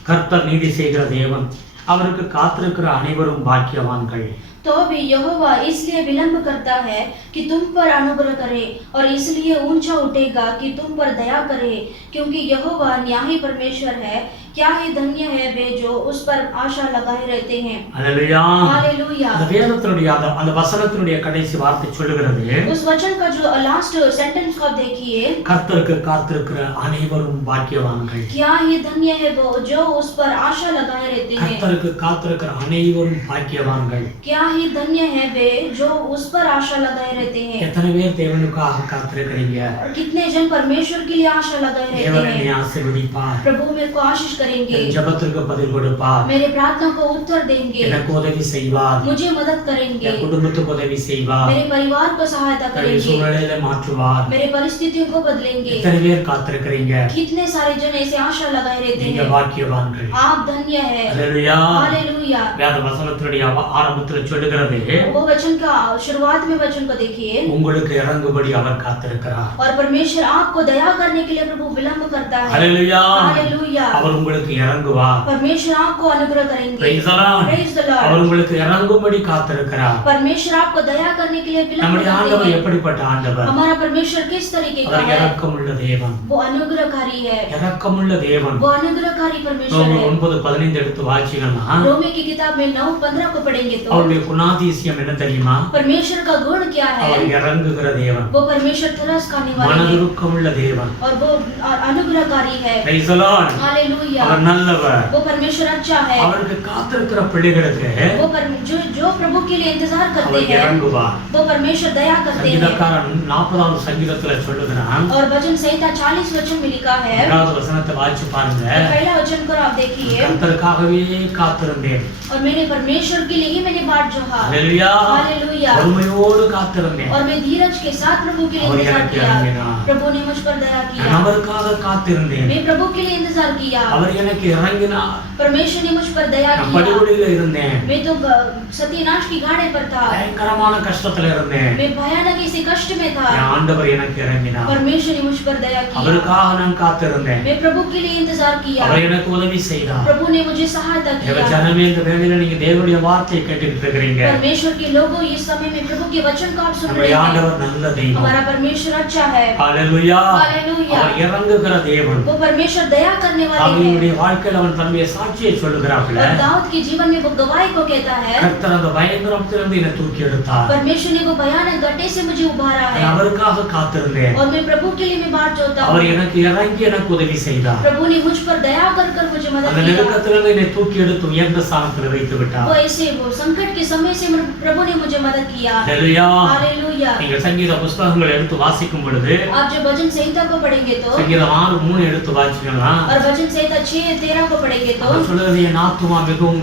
கர்த்தர் நீதி செய்கிற தேவன். அவருக்கு காத்திருக்கிற அனைவரும் பாக்கியவான்கள். तो भी यहोवा इसलिए विलंब करता है कि तुम पर अनुग्रह करे और इसलिए ऊंचा उठेगा कि तुम पर दया करे, क्योंकि यहोवा न्यायी परमेश्वर है। क्या ही धन्य है वे जो उस पर आशा लगाए रहते हैं। அல்லேலூயா. हालेलुया। அந்த வேதத்தினுடைய அந்த வசனத்தினுடைய கடைசி வார்த்தை சொல்லுகிறது, उस वचन का जो लास्ट सेंटेंस को आप देखिए, கர்த்தருக்கு காத்திருக்கிற அனைவரும் பாக்கியவான்கள். क्या ही धन्य है वो जो उस पर आशा लगाए रहते हैं। கர்த்தருக்கு காத்திருக்கிற அனைவரும் பாக்கியவான்கள். क्या ही धन्य है वे जो उस पर आशा लगाए रहते हैं। எத்தனை பேர் தேவனுக்காக காத்திருக்கிறீங்க? और कितने जन परमेश्वर के लिए आशा लगाए रहते தேவன் हैं। என்னை ஆசீர்வதிப்பார். प्रभु मेरे को आशीष करेंगे, என் ஜெபத்திற்கு பதில் கொடுப்பார், मेरे प्रार्थना को उत्तर देंगे, எனக்கு உதவி செய்வார், मुझे मदद करेंगे, என் குடும்பத்துக்கு உதவி செய்வார், मेरे परिवार को सहायता என்னுடைய करेंगे, சூழ்நிலையில மாற்றுவார். मेरे परिस्थितियों को बदलेंगे। எத்தனை பேர் காத்திருக்கிறீங்க? कितने सारे जन ऐसे आशा लगाए रहते நீங்க हैं। பாக்கியவான்கள். आप धन्य है। அல்லேலூயா. हालेलुया। வேத வசனத்தினுடைய ஆரம்பத்தில் சொல்லுகிறது, वो वचन का शुरुआत में वचन को देखिए, உங்களுக்கு இறங்கும்படி அவர் காத்திருக்கிறார். और परमेश्वर आपको दया करने के लिए प्रभु विलंब करता है। அல்லேலூயா. हालेलुया। அவர் உங்களுக்கு இறங்குவார். परमेश्वर आपको अनुग्रह करेंगे। Praise the Lord. Praise the Lord। அவர் உங்களுக்கு இறங்கும்படி காத்திருக்கிறார். परमेश्वर आपको दया करने के लिए विलंब நம்முடைய करते ஆண்டவர் हैं। எப்படிப்பட்ட ஆண்டவர்? हमारा परमेश्वर किस तरीके का அவர் है? இரக்கமுள்ள தேவன். वो अनुग्रहकारी है। இரக்கமுள்ள தேவன். वो अनुग्रहकारी परमेश्वर ரோமர் है। 9:15 எடுத்து வாசிங்கன்னா रोमी की किताब में 9:15 को पढ़ेंगे तो அவருடைய குணாதிசயம் என்ன தெரியுமா? परमेश्वर का गुण क्या है? அவர் இறங்குகிற தேவன், वो परमेश्वर तरस खाने वाले है மனதுருக்கமுள்ள தேவன். और वो अनुग्रहकारी है। Praise the Lord. हालेलुया। அவர் நல்லவர். वो परमेश्वर अच्छा है। அவருக்கு காத்திருக்கிற பிள்ளைகளுக்கு वो जो प्रभु के लिए इंतजार करते அவர் हैं, இறங்குவார். वो परमेश्वर दया करते हैं। சங்கீதக்காரன் 40வது சங்கீதத்துல சொல்லுகிறான், और भजन संहिता 40 वचन में लिखा है, இரண்டாவது वचனத்தை வாசிச்சு பாருங்க, पहला वचन को आप देखिए, கர்த்தருக்காகவே காத்திருந்தேன். और मैंने परमेश्वर के लिए ही मैंने बाट जोहा। அல்லேலூயா. हालेलुया। பொறுமையோடு காத்திருந்தேன். और मैं धीरज के साथ प्रभु के लिए और इंतजार எனக்கு किया। இறங்கினார். प्रभु ने मुझ पर दया நான் किया। அவருக்காக காத்திருந்தேன். मैं प्रभु के लिए इंतजार किया। அவர் எனக்கு இறங்கினார். परमेश्वर ने मुझ पर दया நான் किया। படுகொலியில இருந்தேன். मैं तो सत्यनाश की घाटे पर था। பயங்கரமான கஷ்டத்துல இருந்தேன். मैं भयानक इसी कष्ट में था। என் ஆண்டவர் எனக்கு இறங்கினார். परमेश्वर ने मुझ पर दया किया। அவருக்காக நான் காத்திருந்தேன். मैं प्रभु के लिए इंतजार किया। அவர் எனக்கு உதவி செய்தார். प्रभु ने मुझे सहायता தேவ किया। ஜனமே, இந்த வேளையில நீங்க தேவனுடைய வார்த்தையை கேட்டுட்டு இருக்கிறீங்க. परमेश्वर के लोगों, इस समय में प्रभु के वचन को आप सुन रहे நம்முடைய हैं। ஆண்டவர் நல்ல தெய்வம். हमारा परमेश्वर अच्छा है। ஹalleluya. हालेलुया। அவர் இறங்குகிற தேவன். वो परमेश्वर दया करने वाले அவருடைய हैं। வாழ்க்கையில அவன் தன்னுடைய சாட்சியை சொல்லுகிறாப்ல, और दाऊद के जीवन में वो गवाही को कहता है, கர்த்தர் அந்த பயங்கரத்திலிருந்து என்னை தூக்கி எடுத்தார். परमेश्वर ने वो भयानक गड्ढे से मुझे उबारा है। நான் அவருக்காக காத்திருந்தேன். और मैं प्रभु के लिए मैं बाट जोता அவர் हूँ। எனக்கு இறங்கி எனக்கு உதவி செய்தார். प्रभु ने मुझ पर दया कर कर मुझे मदद அந்த किया। நெருக்கத்திலிருந்து என்னை தூக்கி எடுத்து உயர்ந்த ஸ்தானத்தில் வைத்து விட்டார். वो ऐसे वो संकट के समय से प्रभु ने मुझे मदद किया। ஹalleluya. हालेलुया। நீங்கள் சங்கீத புத்தகங்களை எடுத்து வாசிக்கும் பொழுது आप जब भजन संहिता को पढ़ेंगे तो, சங்கீதம் 6:3 எடுத்து வாசிக்கலாம். और भजन संहिता 6:13 को पढ़ेंगे तो, அவர் சொல்றது, என் ஆத்துமா மிகவும்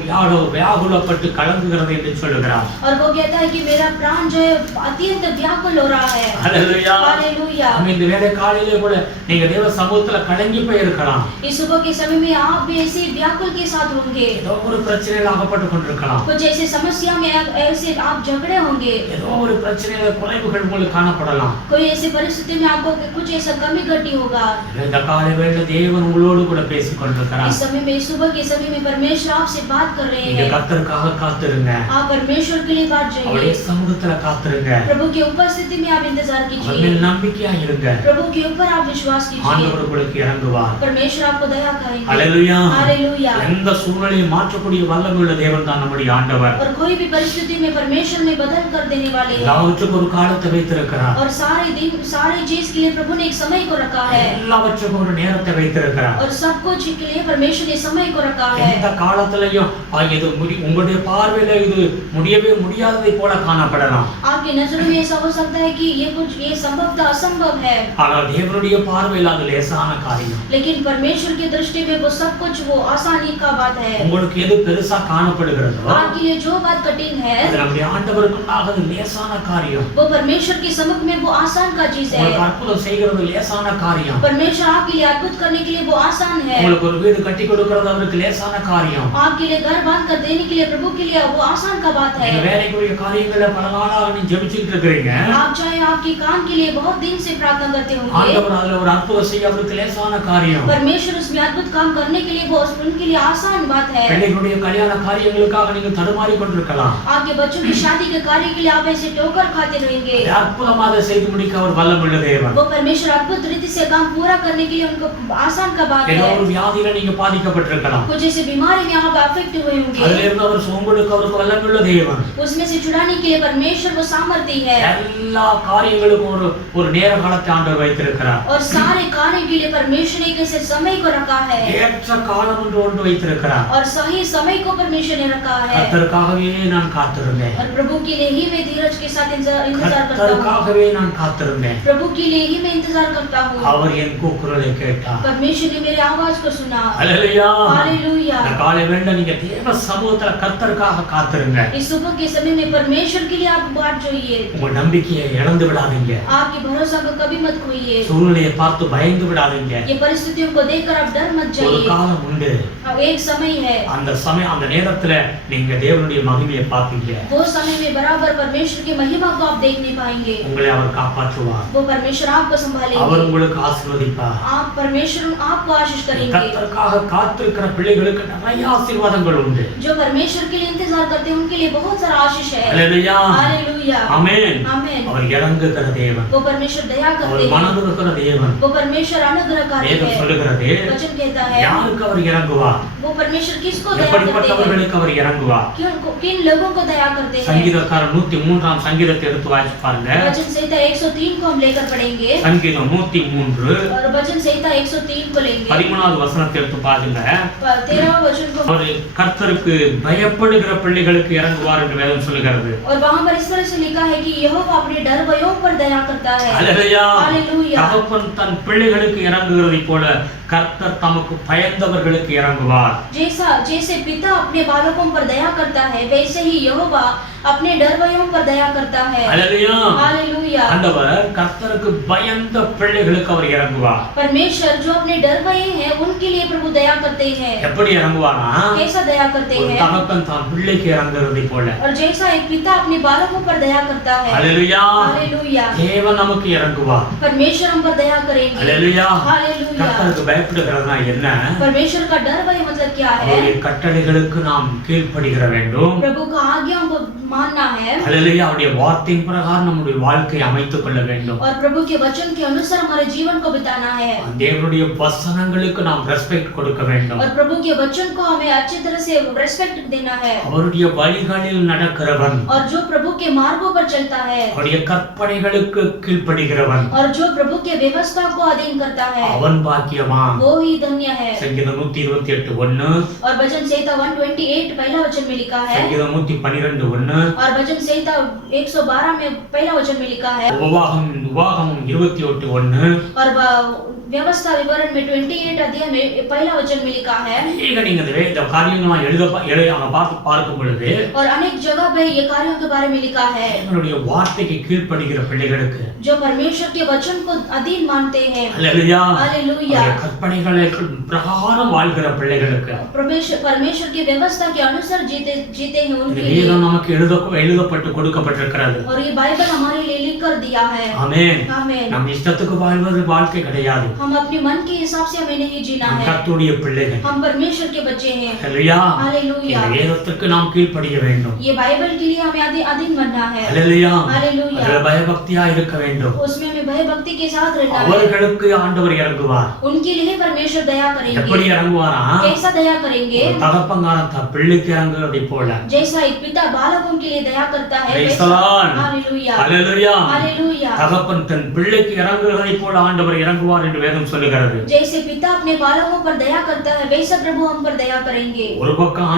வியாகுலப்பட்டு கலங்குகிறது என்று சொல்லுகிறார். और वो कहता है कि मेरा प्राण जो है अत्यंत व्याकुल हो रहा है। ஹalleluya. हालेलुया। ஆமென். இந்த வேளை காலையிலே கூட நீங்க தேவ சமூகத்துல கலங்கி போயிருக்கலாம். इस सुबह के समय में आप भी ऐसे व्याकुल के साथ होंगे। ஏதோ ஒரு பிரச்சனையில அகப்பட்டு கொண்டிருக்கலாம். कुछ ऐसे समस्या में ऐसे आप झगड़े होंगे। ஏதோ ஒரு பிரச்சனையில குறைவுகள் உங்களுக்கு காணப்படலாம். कोई ऐसी परिस्थिति में आपको कुछ ऐसा कमी घटी होगा। இந்த காலை வேளையில தேவன் உங்களோடு கூட பேசிக் கொண்டிருக்கிறார். इस समय में, इस सुबह के समय में परमेश्वर आपसे बात कर रहे நீங்க हैं। கர்த்தருக்காக காத்திருங்க. आप परमेश्वर के लिए बात அவருடைய जाइए। சமூகத்துல காத்திருங்க. प्रभु की उपस्थिति में आप इंतजार அவர் कीजिए। மேல் நம்பிக்கையா இருங்க. प्रभु के ऊपर आप विश्वास कीजिए। ஆண்டவர் உங்களுக்கு இறங்குவார். परमेश्वर आपको दया करेंगे। ஹalleluya. हालेलुया। எந்த சூழ்நிலையை மாற்றக்கூடிய வல்லமையுள்ள தேவன் தான் நம்முடைய ஆண்டவர். और कोई भी परिस्थिति में परमेश्वर में बदल कर देने वाले हैं। எல்லாவற்றுக்கும் ஒரு காலத்தை வைத்திருக்கிறார். और सारे दिन, सारे चीज के लिए प्रभु ने एक समय को रखा है। எல்லாவற்றுக்கும் ஒரு நேரத்தை வைத்திருக்கிறார். और सब कुछ के लिए परमेश्वर ने समय को रखा है। எந்த காலத்திலையும் இது உங்களுடைய பார்வையில இது முடியவே முடியாததை போல காணப்படலாம். आपकी नजरों में ऐसा हो सकता है कि ये संभवतः असंभव है, ஆனால் தேவனுடைய பார்வையில் அது லேசான காரியம். लेकिन परमेश्वर की दृष्टि में वो सब कुछ वो आसानी का बात है। உங்களுக்கு எது பெருசா காணப்படுகிறதோ आपके लिए जो बात कठिन है, அது நம்முடைய ஆண்டவருக்குள்ளாக அது லேசான காரியம். वो परमेश्वर के सम्मुख में वो आसान का चीज है। உங்களுக்கு அற்புதம் செய்கிறது லேசான காரியம். परमेश्वर आपके लिए अद्भुत करने के लिए वो आसान है। உங்களுக்கு ஒரு வீடு கட்டி கொடுக்கிறது அவருக்கு லேசான காரியம். आपके लिए घर बांध कर देने के लिए प्रभु के लिए वो आसान का बात है। நீங்க வேலைக்குரிய காரியங்களை பல நாளாக நீ ஜெபிச்சிட்டு இருக்கீங்க. आप चाहे आपके काम के लिए बहुत दिन से प्रार्थना करते होंगे, ஆண்டவர் அதுல ஒரு அற்புதம் செய்ய அவருக்கு லேசான காரியம். परमेश्वर उसमें अद्भुत काम करने के लिए वो उनके लिए आसान बात है। பிள்ளைகளுடைய கல்யாண காரியங்களுக்காக நீங்க தடுமாறி கொண்டிருக்கலாம். आपके बच्चों की शादी के कार्य के लिए आप ऐसे ठोकर खाते रहेंगे, அற்புதமாக செய்து முடிக்க அவர் வல்லமையுள்ள தேவன். वो परमेश्वर अद्भुत रीति से काम पूरा करने के लिए उनको आसान का बात ஏதோ है। ஒரு வியாதியில நீங்க பாதிக்கப்பட்டிருக்கலாம். कुछ ऐसे बीमारी में आप अफेक्ट हुए होंगे, அதுல இருந்து அவர் உங்களுக்கு அவருக்கு வல்லமையுள்ள தேவன். उसमें से छुड़ाने के लिए परमेश्वर वो सामर्थ्य है। எல்லா காரியங்களுக்கும் ஒரு நேர காலத்தை ஆண்டவர் வைத்திருக்கிறார். और सारे कार्य के लिए परमेश्वर ने एक ऐसे समय को रखा है, ஏற்ற காலம் என்று ஒன்று வைத்திருக்கிறார். और सही समय को परमेश्वर ने रखा है। கர்த்தருக்காகவே நான் காத்திருந்தேன். और प्रभु के लिए ही मैं धीरज के साथ इंतजार इंतजार करता हूँ, கர்த்தருக்காகவே நான் காத்திருந்தேன். प्रभु के लिए ही मैं इंतजार करता हूँ। அவர் என் கூக்குரலை கேட்டார். परमेश्वर ने मेरी आवाज को सुना। ஹல்லேலூயா. हालेलुया। இந்த காலை வேளை நீங்க தேவ சமூகத்துல கர்த்தருக்காக காத்திருங்க. इस सुबह के समय में परमेश्वर के लिए आप बाट जोइए। உங்க நம்பிக்கையை இழந்து விடாதீங்க. आपके भरोसा को कभी मत खोइए। சூழ்நிலையை பார்த்து பயந்து விடாதீங்க. ये परिस्थितियों को देखकर आप डर मत ஒரு जाइए। காலம் உண்டு. एक समय है, அந்த நேரத்துல நீங்க தேவனுடைய மகிமையை பார்ப்பீங்க. वो समय में बराबर परमेश्वर की महिमा को आप देखने पाएंगे। உங்களை அவர் காப்பாற்றுவார். वो परमेश्वर आपको அவர் संभालेंगे। உங்களுக்கு ஆசீர்வதிப்பார். आप परमेश्वर आपको आशीष करेंगे। கர்த்தருக்காக காத்திருக்கிற பிள்ளைகளுக்கு நிறைய ஆசீர்வாதங்கள் உண்டு. जो परमेश्वर के लिए इंतजार करते हैं उनके लिए बहुत सारा आशीष है। ஹல்லேலூயா. हालेलुया। ஆமென். आमेन। அவர் இறங்குகிற தேவன். वो परमेश्वर दया அவர் करते हैं। மனதுருகிற தேவன். वो परमेश्वर अनुग्रहकारी வேதம் है। சொல்லுகிறது वचन कहता है யாருக்கு அவர் இறங்குவார்? वो परमेश्वर किसको दया करते हैं? எப்படிப்பட்டவர்களுக்கு அவர் இறங்குவார்? किन लोगों को दया करते हैं? சங்கீதக்காரர் 103ஆம் சங்கீதத்தை எடுத்து வாசிச்சு பாருங்க. वचन संहिता 103 को हम लेकर पढ़ेंगे। சங்கீதம் 103 और वचन संहिता 103 को लेंगे। 13வது வசனத்தை எடுத்து பாருங்க. 13वां वचन को அவர் கர்த்தருக்கு பயப்படுகிற பிள்ளைகளுக்கு இறங்குவார் என்று வேதம் சொல்லுகிறது. और वहां पर इस तरह से लिखा है कि यहोवा अपने डर भयों पर दया करता है। ஹல்லேலூயா. हालेलुया। தகப்பன் தன் பிள்ளைகளுக்கு இறங்குகிறதைப் போல கர்த்தர் தமக்கு பயந்தவர்களுக்கு இறங்குவார். जैसे पिता अपने बालकों पर दया करता है वैसे ही यहोवा अपने डर भयों पर दया करता है। ஹல்லேலூயா. हालेलुया। ஆண்டவர் கர்த்தருக்கு பயந்த பிள்ளைகளுக்கு அவர் இறங்குவார். परमेश्वर जो अपने डर भय हैं उनके लिए प्रभु दया करते हैं। எப்படி இறங்குவானா? कैसा दया करते ஒரு हैं? தகப்பன் தான் பிள்ளைக்கு இறங்குறதைப் போல. और जैसा एक पिता अपने बालकों पर दया करता है। ஹல்லேலூயா. हालेलुया। தேவன் நமக்கு இறங்குவார். परमेश्वर हम पर दया करेंगे। ஹல்லேலூயா. हालेलुया। கர்த்தருக்கு பயப்படுகிறதுனா என்ன? परमेश्वर का डर भय मतलब क्या है? அவருடைய கட்டளைகளுக்கு நாம் கீழ்ப்படிகிற வேண்டும். प्रभु का आज्ञाओं को मानना है। ஹல்லேலூயா. அவருடைய வார்த்தையின் பிரகாரம் நம்முடைய வாழ்க்கையை அமைத்துக் கொள்ள வேண்டும். और प्रभु के वचन के अनुसार हमारे जीवन को बिताना है। தேவனுடைய வசனங்களுக்கு நாம் ரெஸ்பெக்ட் கொடுக்க வேண்டும். और प्रभु के वचन को हमें अच्छी तरह से रेस्पेक्ट देना है। அவருடைய வழிகளில் நடக்கிறவன், और जो प्रभु के मार्गों पर चलता है, அவருடைய கற்பனைகளுக்கு கீழ்ப்படிகிறவன், और जो प्रभु के व्यवस्था को अधीन करता है, அவன் பாக்கியவான். वो ही धन्य है। சங்கீதம் 128:1, और वचन संहिता 128 पहला वचन में लिखा है। சங்கீதம் 112:1, और वचन संहिता 112 में पहला वचन में लिखा है। உபாகமம் 28:1, और व्यवस्था विवरण में 28 अध्याय में पहला वचन में लिखा है। நீங்க இந்த காரியங்களை பார்க்கும் பொழுது और अनेक जगह पे ये कार्यों के बारे में लिखा है। அவருடைய வார்த்தைக்கு கீழ்ப்படிகிற பிள்ளைகளுக்கு, जो परमेश्वर के वचन को अधीन मानते हैं। ஹல்லேலூயா. हालेलुया। அவருடைய கற்பனைகளுக்கு பிரகாரம் வாழ்கிற பிள்ளைகளுக்கு परमेश्वर की व्यवस्था के अनुसार जीते हैं இந்த उनके लिए। வேதம் நமக்கு எழுதப்பட்டு கொடுக்கப்பட்டிருக்கிறது. और ये बाइबल हमारे लिए लिख कर दिया है। ஆமென். आमेन। நம் இஷ்டத்துக்கு வாழ்வது வாழ்க்கை கிடையாது. हम अपने मन के हिसाब से हमें नहीं जीना நாம் है। கர்த்தருடைய பிள்ளைகள். हम परमेश्वर के बच्चे हैं। ஹல்லேலூயா. हालेलुया। இந்த வேதத்துக்கு நாம் கீழ்ப்படிய வேண்டும். ये बाइबल के लिए हमें अधीन बनना है। ஹல்லேலூயா. हालेलुया। அதில் பயபக்தியா இருக்க வேண்டும். उसमें हमें भय भक्ति के साथ रहना है। அவர்களுக்கு ஆண்டவர் இறங்குவார். उनके लिए परमेश्वर दया எப்படி करेंगे। இறங்குவாரா? कैसा दया करेंगे? ஒரு தகப்பங்காரன் தன் பிள்ளைக்கு இறங்குறதை போல. जैसा एक पिता बालकों के लिए दया करता है Praise वैसा। the Lord. Hallelujah. Hallelujah. Hallelujah. தகப்பன் தன் பிள்ளைக்கு இறங்குறதை போல ஆண்டவர் இறங்குவார் என்று வேதம் சொல்லுகிறது. जैसे पिता अपने बालकों पर दया करता है वैसा प्रभु हम पर दया करेंगे। ஒரு பக்கம்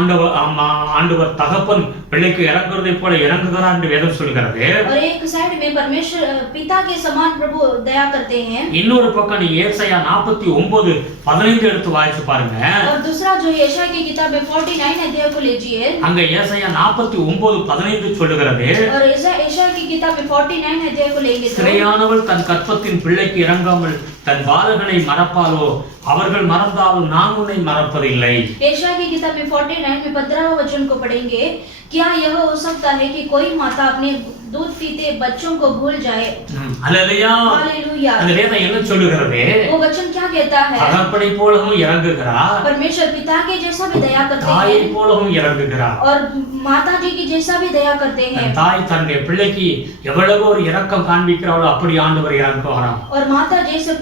ஆண்டவர் தகப்பன் பிள்ளைக்கு இறங்குறதை போல இறங்குகிறார் என்று வேதம் சொல்லுகிறது. और एक साइड में परमेश्वर पिता के समान प्रभु दया करते हैं। இன்னொரு பக்கம் நீ ஏசாயா 49:15 எடுத்து வாசிச்சு பாருங்க. और दूसरा जो यशायाह की किताब में 49 अध्याय को लीजिए। அங்க ஏசாயா 49:15 சொல்லுகிறது. और यशायाह की किताब में 49 अध्याय को लेंगे तो ஸ்திரீயானவள் தன் கற்பத்தின் பிள்ளைக்கு இறங்காமல் தன் பாலகனை மறப்பாலோ? அவர்கள் மறந்தாலும் நான் உன்னை மறப்பதில்லை. यशायाह की किताब में 49 में 15वां वचन को पढ़ेंगे। क्या यह हो सकता है कि कोई माता अपने दूध पीते बच्चों को भूल जाए? ஹல்லேலூயா. हालेलुया। அந்த வேதம் என்ன சொல்லுகிறது? वो वचन क्या कहता है? தகப்பனை போலவும் இறங்குகிறார், परमेश्वर पिता के जैसा भी दया करते தாயை हैं போலவும் இறங்குகிறார். और माता जी की जैसा भी दया करते हैं। தன் தாய் தன்னுடைய பிள்ளைக்கு எவ்வளவு ஒரு இரக்கம் காண்பிக்கிறாளோ அப்படி ஆண்டவர் இறங்குவாராம். और माता जैसे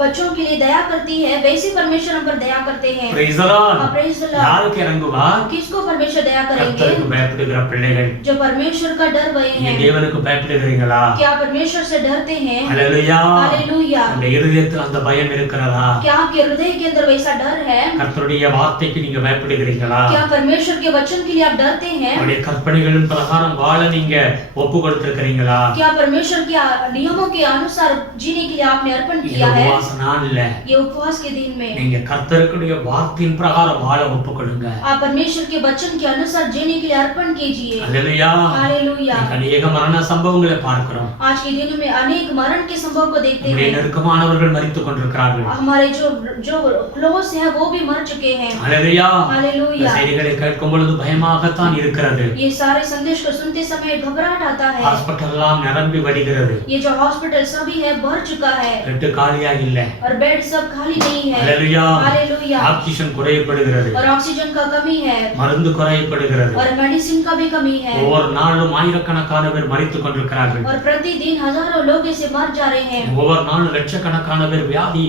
बच्चों के लिए दया करती है वैसे परमेश्वर हम पर दया करते हैं। Praise the Lord. Praise the Lord. யாருக்கு இறங்குவார்? किसको परमेश्वर दया करेंगे? கர்த்தருக்கு பயப்படுகிற பிள்ளைகள். जो परमेश्वर का डर भय நீங்க हैं। தேவனுக்கு பயப்படுகிறீங்களா? क्या परमेश्वर से डरते हैं? ஹalleluya. हालेलुया। அந்த இருதயத்தில் அந்த பயம் இருக்கிறதா? क्या आपके हृदय के अंदर वैसा डर है? கர்த்தருடைய வார்த்தைக்கு நீங்க பயப்படுகிறீங்களா? क्या परमेश्वर के वचन के लिए आप डरते हैं? அவருடைய கற்பனைகளின் பிரகாரம் வாழ நீங்க ஒப்பு கொடுத்திருக்கிறீங்களா? क्या परमेश्वर के नियमों के अनुसार जीने के लिए आपने अर्पण இது किया है? உபவாச நாள்ல ये उपवास के दिन में நீங்க கர்த்தருடைய வார்த்தையின் பிரகாரம் வாழ ஒப்பு கொடுங்க. आप परमेश्वर के वचन के अनुसार जीने के लिए अर्पण कीजिए। ஹalleluya. हालेलुया। அநேக மரண சம்பவங்களை பார்க்கிறோம். आज के दिनों में अनेक मरण के संभव को देखते நம்முடைய हैं। நெருக்கமானவர்கள் மரித்துக் கொண்டிருக்கிறார்கள். हमारे जो क्लोज है वो भी मर चुके हैं। ஹalleluya. हालेलुया। இந்த செய்திகளை கேட்கும் பொழுது பயமாகத்தான் இருக்கிறது. ये सारे संदेश को सुनते समय घबराहट आता है। ஹாஸ்பிடல் எல்லாம் நிரம்பி வடிகிறது. ये जो हॉस्पिटल सभी है भर चुका है பெட் காலியா இல்ல. और बेड सब खाली नहीं है। ஹalleluya. हालेलुया। ஆக்சிஜன் குறையப்படுகிறது. और ऑक्सीजन का कमी है மருந்து குறையப்படுகிறது. और मेडिसिन का भी कमी है। ஒவ்வொரு நாளும் ஆயிரக்கணக்கான பேர் மரித்துக் கொண்டிருக்கிறார்கள். और प्रतिदिन हजारों लोग इसे मर जा रहे हैं। ஒவ்வொரு நாளும் லட்சக்கணக்கான பேர் வியாதி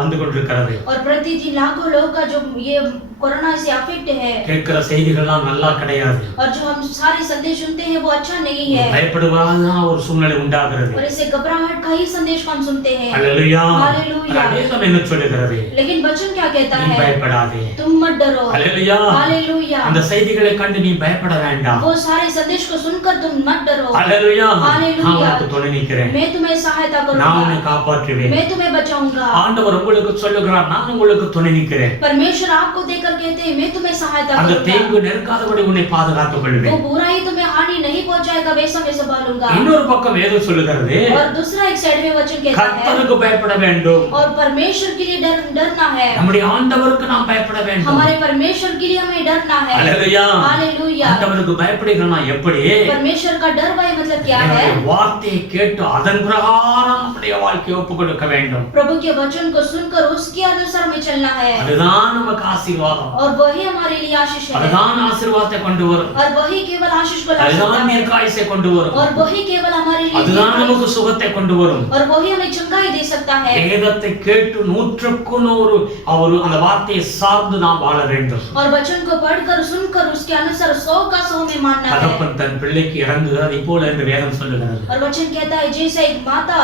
வந்து கொண்டிருக்கிறது. और प्रतिदिन लाखों लोग का जो ये कोरोना से अफेक्ट है। கேட்கிற செய்திகள்லாம் நல்லா கிடையாது. और जो हम सारे संदेश सुनते हैं वो अच्छा नहीं है பயப்படுவான ஒரு சூழ்நிலை உண்டாகிறது. और इसे घबराहट का ही संदेश हम सुनते हैं। ஹalleluya. हालेलुया। வேதம் என்ன சொல்லுகிறது? लेकिन वचन क्या कहता நீ है? பயப்படாதே. तुम मत डरो। ஹalleluya. हालेलुया। அந்த செய்திகளை கண்டு நீ பயப்பட வேண்டாம். वो सारे संदेश को सुनकर तुम मत डरो। ஹalleluya. हालेलुया। நான் உனக்கு துணை நிக்கிறேன். मैं तुम्हें सहायता நான் உன்னை करूंगा। காப்பாற்றுவேன். मैं तुम्हें बचाऊंगा। ஆண்டவர் உங்களுக்கு சொல்லுகிறார், நான் உங்களுக்கு துணை நிக்கிறேன். परमेश्वर आपको देकर कहते हैं मैं तुम्हें सहायता அந்த करूंगा। தீங்கு நெருக்காதபடி உன்னை பாதுகாத்துக் वो கொள்வேன். बुराई तुम्हें हानि नहीं पहुंचाएगा वैसा मैं संभालूंगा। இன்னொரு பக்கம் வேதம் சொல்லுகிறது, और दूसरा एक साइड में वचन कहता है கர்த்தருக்கு பயப்பட வேண்டும். और परमेश्वर के लिए डरना है। நம்முடைய ஆண்டவருக்கு நாம் பயப்பட வேண்டும். हमारे परमेश्वर के लिए हमें डरना है। ஹalleluya. हालेलुया। ஆண்டவருக்கு பயப்படுகிறனா எப்படி? परमेश्वर का डर भय मतलब क्या है? அவருடைய வார்த்தையை கேட்டு அதன் பிரகாரம் நம்முடைய வாழ்க்கையை ஒப்புக் கொடுக்க வேண்டும். प्रभु के वचन को सुनकर उसके अनुसार हमें चलना है। அதுதான் நமக்கு ஆசீர்வாதம். और वही हमारे लिए आशीष है। அதுதான் ஆசீர்வாதத்தை கொண்டு வரும். और वही केवल आशीष को ला सकता அதுதான் है। தீர்க்காயுசை கொண்டு வரும். और वही केवल हमारे लिए அதுதான் दीर्घायु- நமக்கு சுகத்தை கொண்டு வரும். और वही हमें चंगाई दे सकता है। வேதத்தை கேட்டு 100க்கு 100 அவர் அந்த வார்த்தையை சார்ந்து நாம் வாழ வேண்டும். और वचन को पढ़कर सुनकर उसके अनुसार 100 का 100 में मानना है। தகப்பன் தன் பிள்ளைக்கு இறங்குகிறது இப்போல என்று வேதம் சொல்லுகிறது. और वचन कहता है जैसे एक माता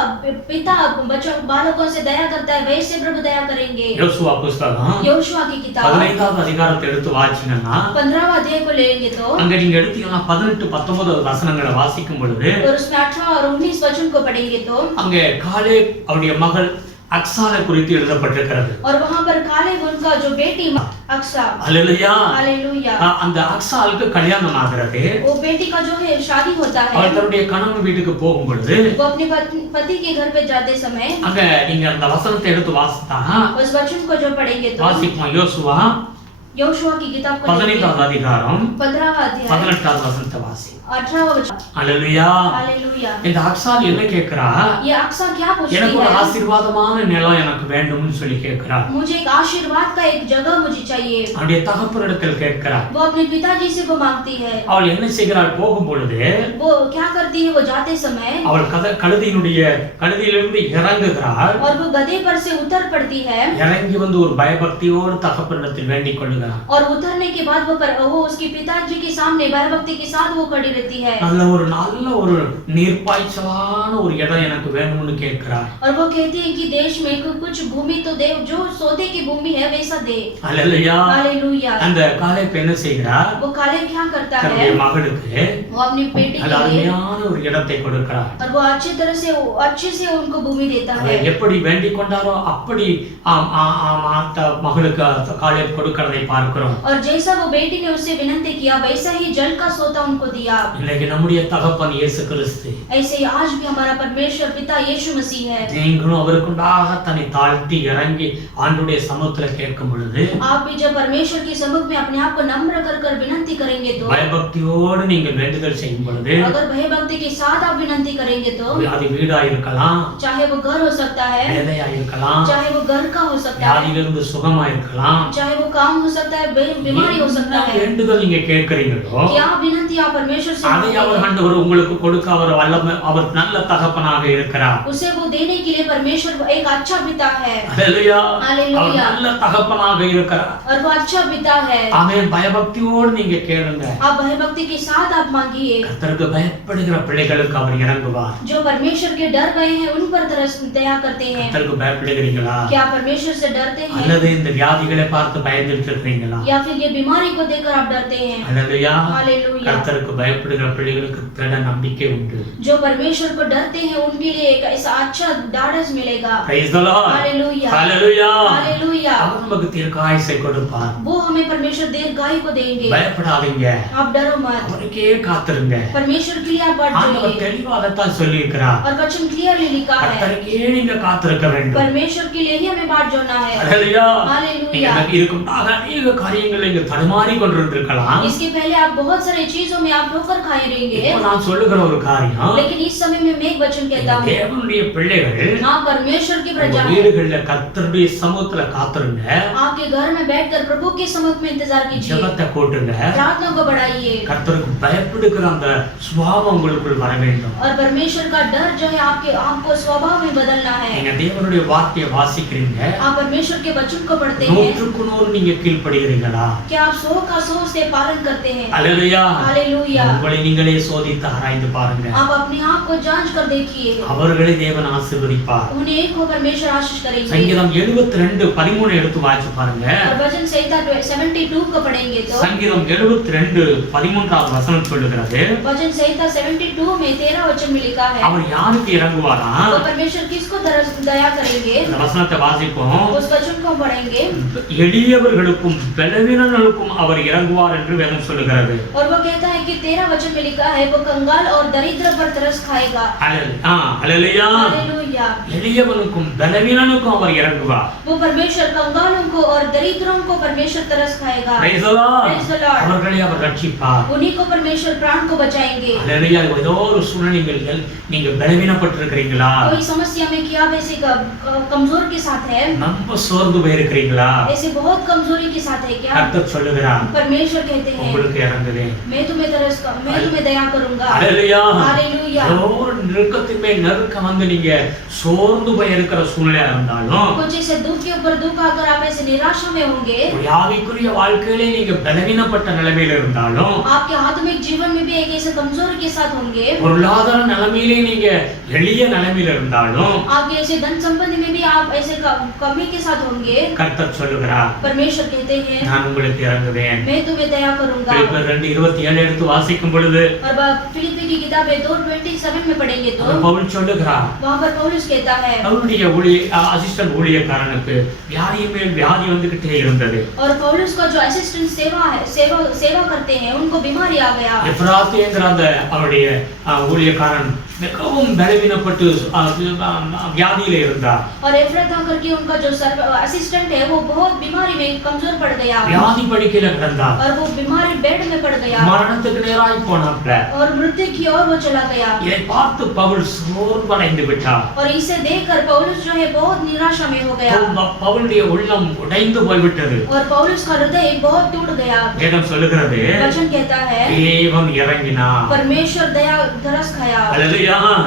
पिता बच्चों बालकों से दया करता है वैसे प्रभु दया करेंगे। யோசுவா புஸ்தகம் योशुआ की किताब 15வது அதிகாரத்தை எடுத்து வாசிங்கன்னா 15वां अध्याय को लेंगे तो அங்க நீங்க எடுத்தீங்கன்னா 18 19 வசனங்களை வாசிக்கும் பொழுது और उसमें 18 और 19 वचन को पढ़ेंगे तो அங்கே காலேப் அவருடைய மகள் அக்சாலை குறித்து எழுதப்பட்டிருக்கிறது. और वहां पर कालेब उनका जो बेटी अक्सा। ஹalleluya. हालेलुया। அந்த அக்சாலுக்கு கல்யாணம் ஆகிறது. वो बेटी का जो है शादी होता है। அவர் தன்னுடைய கணவன் வீட்டுக்கு போகும் பொழுது वो अपने पति के घर पे जाते समय அங்க நீங்க அந்த வசனத்தை எடுத்து வாசித்தா उस वचन को जो पढ़ेंगे तो வாசிப்போம். யோசுவா योशुआ की किताब को 15வது அதிகாரம் 15वां अध्याय 18வது வசனத்தை வாசி. 18वां वचन। ஹalleluya. हालेलुया। இந்த அக்சால் என்ன கேக்குறா? ये अक्सा क्या पूछती எனக்கு ஒரு है? ஆசீர்வாதமான நிலம் எனக்கு வேண்டும்னு சொல்லி கேக்குறா. मुझे एक आशीर्वाद का एक जगह मुझे चाहिए। அவருடைய தகப்பனிடத்தில் கேட்கிறா. वो अपने पिताजी से वो मांगती है। அவள் என்ன செய்கிறாள்? போகும் பொழுது वो क्या करती है? वो जाते समय அவள் கழுதையிலிருந்து இறங்குகிறாள். और वो गधे पर से उतर पड़ती है। இறங்கி வந்து ஒரு பயபக்தியோடு தகப்பனிடத்தில் வேண்டிக் கொள்ளுகிறாள். और उतरने के बाद वो उसके पिताजी के सामने भयभक्ति के साथ वो खड़ी रहती है। நல்ல ஒரு நீர்ப்பாய்ச்சலான ஒரு இடம் எனக்கு வேணும்னு கேட்கிறாள். और वो कहती है कि देश में कुछ भूमि तो दे, जो सौदे की भूमि है वैसा दे। ஹalleluya. हालेलुया। அந்த காலேப் என்ன செய்கிறார்? वो कालेब क्या करता है? தன்னுடைய மகளுக்கு वो अपनी बेटी के लिए அருமையான ஒரு இடத்தை கொடுக்கிறார். और वो अच्छे से उनको भूमि देता है। அவர் எப்படி வேண்டிக் கொண்டாரோ அப்படி மகளுக்கு காலேப் கொடுக்கிறதை பார்க்கிறோம். और जैसा वो बेटी ने उससे विनती किया वैसा ही जल का सोता उनको दिया। இன்னைக்கு நம்முடைய தகப்பன் இயேசு கிறிஸ்து. ऐसे ही आज भी हमारा परमेश्वर पिता यीशु मसीह है। நீங்களும் அவருக்குண்டாக தன்னை தாழ்த்தி இறங்கி ஆண்டவருடைய சமூகத்துல கேட்கும் பொழுது आप भी जब परमेश्वर के सम्मुख में अपने आप को नम्र कर विनती करेंगे तो பயபக்தியோடு நீங்கள் வேண்டுதல் செய்யும் பொழுது अगर भय भक्ति के साथ आप विनती करेंगे तो அது வீடா இருக்கலாம், चाहे वो घर हो सकता है, வேலையா இருக்கலாம், चाहे वो घर का हो सकता है, வியாதியிலிருந்து சுகமா இருக்கலாம், चाहे वो काम हो सकता है, बीमारी हो सकता है। வேண்டுதல் நீங்க கேட்கறீங்களோ क्या विनती आप परमेश्वर से அதை அவர் मांगे, ஆண்டவர் உங்களுக்கு கொடுக்க அவர் வல்லமை, அவர் நல்ல தகப்பனாக இருக்கிறார். उसे वो देने के लिए परमेश्वर एक अच्छा पिता है। ஹalleluya. हालेलुया। அவர் நல்ல தகப்பனாக இருக்கிறார். और वो अच्छा पिता है। ஆமென். பயபக்தியோடு நீங்க கேளுங்க. आप भयभक्ति के साथ आप मांगिए। கர்த்தருக்கு பயப்படுகிற பிள்ளைகளுக்கு அவர் இறங்குவார். जो परमेश्वर के डर गए हैं उन पर तरस दया करते हैं। கர்த்தருக்கு பயப்படுகிறீங்களா? क्या परमेश्वर से डरते हैं? அல்லது இந்த வியாதிகளை பார்த்து பயந்துட்டு இருக்கீங்களா? या फिर ये बीमारी को देखकर आप डरते हैं? ஹalleluya. हालेलुया। கர்த்தருக்கு பயப்படுகிற பிள்ளைகளுக்கு திட நம்பிக்கை உண்டு. जो परमेश्वर को डरते हैं उनके लिए एक ऐसा अच्छा ढाढ़स मिलेगा। Praise the Lord. Hallelujah. Hallelujah. Hallelujah. அவர் நமக்கு தீர்க்காயுசை கொடுப்பார். वो हमें परमेश्वर दीर्घायु को देंगे। பயப்படாதீங்க. आप डरो मत। அவருக்கே காத்திருங்க. परमेश्वर के लिए आप बाट ஆண்டவர் जोड़िए। தெளிவாக தான் சொல்லி இருக்கிறார். और वचन क्लियरली लिखा है, கர்த்தருக்கே நீங்க காத்திருக்க வேண்டும். परमेश्वर के लिए ही हमें बाट जोड़ना है। ஹalleluya. हालेलुया। நீங்க இதுக்குண்டாக அநேக காரியங்களை நீங்க தடுமாறி கொண்டிருந்திருக்கலாம். इसके पहले आप बहुत सारी चीजों में आप ठोकर खाए रहेंगे, இப்போ நான் சொல்லுகிற ஒரு காரியம், लेकिन इस समय में मैं एक वचन कहता हूँ, தேவனுடைய பிள்ளைகள் हाँ परमेश्वर की प्रजा உங்க है, வீடுகள்ல கர்த்தருடைய சமூகத்துல காத்திருங்க. आपके घर में बैठकर प्रभु के सम्मुख में इंतजार कीजिए, ஜெபத்தை கூட்டுங்க. प्रार्थना को बढ़ाइए, கர்த்தருக்கு பயப்படுகிற அந்த சுபாவம் உங்களுக்குள் வர வேண்டும். और परमेश्वर का डर जो है आपको स्वभाव में बदलना है। நீங்க தேவனுடைய வார்த்தையை வாசிக்கிறீங்க, आप परमेश्वर के वचन को पढ़ते हैं, 100க்கு 100 நீங்க கீழ்ப்படுகிறீங்களா? क्या आप 100 का 100 से पालन करते हैं? ஹalleluya. हालेलुया। உங்களை நீங்களே சோதித்து ஆராய்ந்து பாருங்க. आप अपने आप को जांच कर देखिए, அவர்களை தேவன் ஆசீர்வதிப்பார். उन्हें को परमेश्वर आशीष करेंगे। சங்கீதம் 72:13 எடுத்து வாசிச்சு பாருங்க. और वचन संहिता 72 को पढ़ेंगे तो சங்கீதம் 72:13 வசனம் சொல்லுகிறது, वचन संहिता 72 में 13 वचन में लिखा है, அவர் யாருக்கு இறங்குவாரா? तो परमेश्वर किसको दया करेंगे? இந்த வசனத்தை வாசிப்போம். उस वचन को हम पढ़ेंगे, எளியவர்களுக்கும் பலவீனர்களுக்கும் அவர் இறங்குவார் என்று வேதம் சொல்லுகிறது. और वो कहता है कि 13 वचन में लिखा है, वो कंगाल और दरिद्र पर तरस खाएगा। ஹalleluya. हालेलुया। எளியவனுக்கும் பலவீனனுக்கும் அவர் இறங்குவார். वो परमेश्वर कंगालों को और दरिद्रों को परमेश्वर तरस खाएगा। Praise the Lord. Praise the Lord। அவர்களை அவர் ரட்சிப்பார். उन्हीं को परमेश्वर प्राण को बचाएंगे। ஹalleluya. ஏதோ ஒரு சூழ்நிலைகள் நீங்க பலவீனப்பட்டிருக்கிறீங்களா? कोई समस्या में कि आप ऐसे कमजोर के साथ है, ரொம்ப சோர்ந்து போயிருக்கிறீங்களா? ऐसे बहुत कमजोरी के साथ है क्या? கர்த்தர் சொல்லுகிறார், परमेश्वर कहते हैं, உங்களுக்கு இறங்குவேன். मैं तुम्हें दया करूंगा। ஹalleluya. हालेलुया। ஏதோ ஒரு நெருக்கத்தின் மேல் நெருக்கம் வந்து நீங்க சோர்ந்து போயிருக்கிற சூழ்நிலையா இருந்தாலும், कुछ ऐसे दुख के ऊपर दुख आकर आप ऐसे निराशा में होंगे, ஒரு ஆவிக்குரிய வாழ்க்கையிலே நீங்க பலவீனப்பட்ட நிலைமையில இருந்தாலும், आपके आत्मिक जीवन में भी एक ऐसे कमजोरी के साथ होंगे, பொருளாதார நிலைமையிலே நீங்க எளிய நிலைமையில இருந்தாலும், आपके ऐसे धन संपत्ति में भी आप ऐसे कमी के साथ होंगे, கர்த்தர் சொல்லுகிறார், परमेश्वर कहते हैं, நான் உங்களுக்கு இறங்குவேன். मैं तुम्हें दया करूंगा। பிலிப்பியர் 2:27 எடுத்து வாசிக்கும் பொழுது और फिलिप्पी की किताब 2:27 में पढ़ेंगे तो பவுல் சொல்லுகிறார், वहां पर पौलुस कहता है, அவருடைய அசிஸ்டன்ட் ஊழியக்காரனுக்கு வியாதி மேல் வியாதி வந்துகிட்டே இருந்தது. और पौलुस का जो असिस्टेंट सेवा करते हैं उनको बीमारी आ गया। எப்ராத்தேங்கிற அந்த அவருடைய ஊழியக்காரன் மிகவும் பலவீனப்பட்டு வியாதியில இருந்தார். और एफ्राता करके उनका जो असिस्टेंट है वो बहुत बीमारी में कमजोर पड़ गया, வியாதி படுக்கையில கிடந்தார். और वो बीमारी बेड में पड़ गया மரணத்துக்கு நேராய் போனாப்ல. और मृत्यु की ओर वो चला गया। இதை பார்த்து பவுல் சோர்வடைந்து விட்டார். और इसे देखकर पौलुस जो है बहुत निराशा में हो गया, பவுலுடைய உள்ளம் உடைந்து போய்விட்டது. और पौलुस का हृदय बहुत टूट गया। வேதம் சொல்லுகிறது, वचन कहता है, தேவன் இறங்கினார். परमेश्वर दया तरस खाया। ஹalleluya.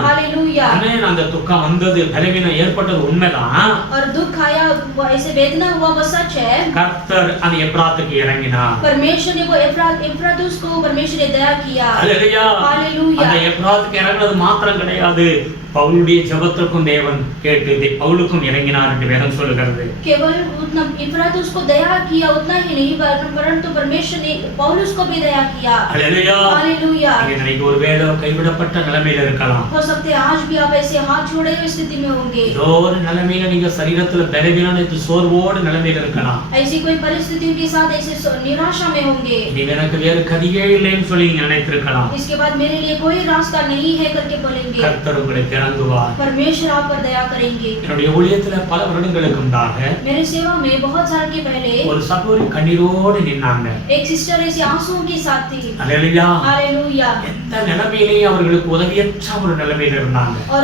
हालेलुया। ஆமென். அந்த துக்கம் வந்தது, பலவீனம் ஏற்பட்டது உண்மைதான். और दुख आया, वो ऐसे वेदना हुआ, वो सच है। கர்த்தர் அந்த எப்ராத்துக்கு இறங்கினார். परमेश्वर ने वो एफ्रातुस को परमेश्वर ने दया किया। ஹalleluya. हालेलुया। அந்த எப்ராத்துக்கு இறங்கினது மாத்திரம் கிடையாது, பவுலுடைய ஜெபத்திற்கும் தேவன் கேட்டு பவுலுக்கும் இறங்கினார் என்று வேதம் சொல்லுகிறது. केवल उतना एफ्रातुस को दया किया उतना ही नहीं, परंतु परमेश्वर ने पौलुस को भी दया किया। ஹalleluya. हालेलुया। இன்னைக்கு ஒருவேளை கைவிடப்பட்ட நிலைமையில இருக்கலாம். हो सकते हैं आज भी आप ऐसे हाथ छोड़े हुए स्थिति में होंगे, ஏதோ ஒரு நிலைமையில நீங்க சரீரத்துல பலவீனத்து சோர்வோடு நிலைமையில இருக்கலாம். ऐसी कोई परिस्थितियों के साथ ऐसे निराशा में होंगे, இது எனக்கு வேறு கதியே இல்லைன்னு சொல்லி நீங்க நினைத்திருக்கலாம். इसके बाद मेरे लिए कोई रास्ता नहीं है करके बोलेंगे। கர்த்தர் உங்களுக்கு இறங்குவார். परमेश्वर आप पर दया करेंगे। என்னுடைய ஊழியத்துல பல வருடங்களுக்கு முன்பாக मेरे सेवा में बहुत साल के पहले ஒரு சகோதரி கண்ணீரோடு நின்னாங்க. एक सिस्टर ऐसे आंसुओं के साथ थी। ஹalleluya. हालेलुया। எந்த நிலைமையிலேயும் அவர்களுக்கு உதவியற்ற ஒரு நிலைமையில இருந்தாங்க. और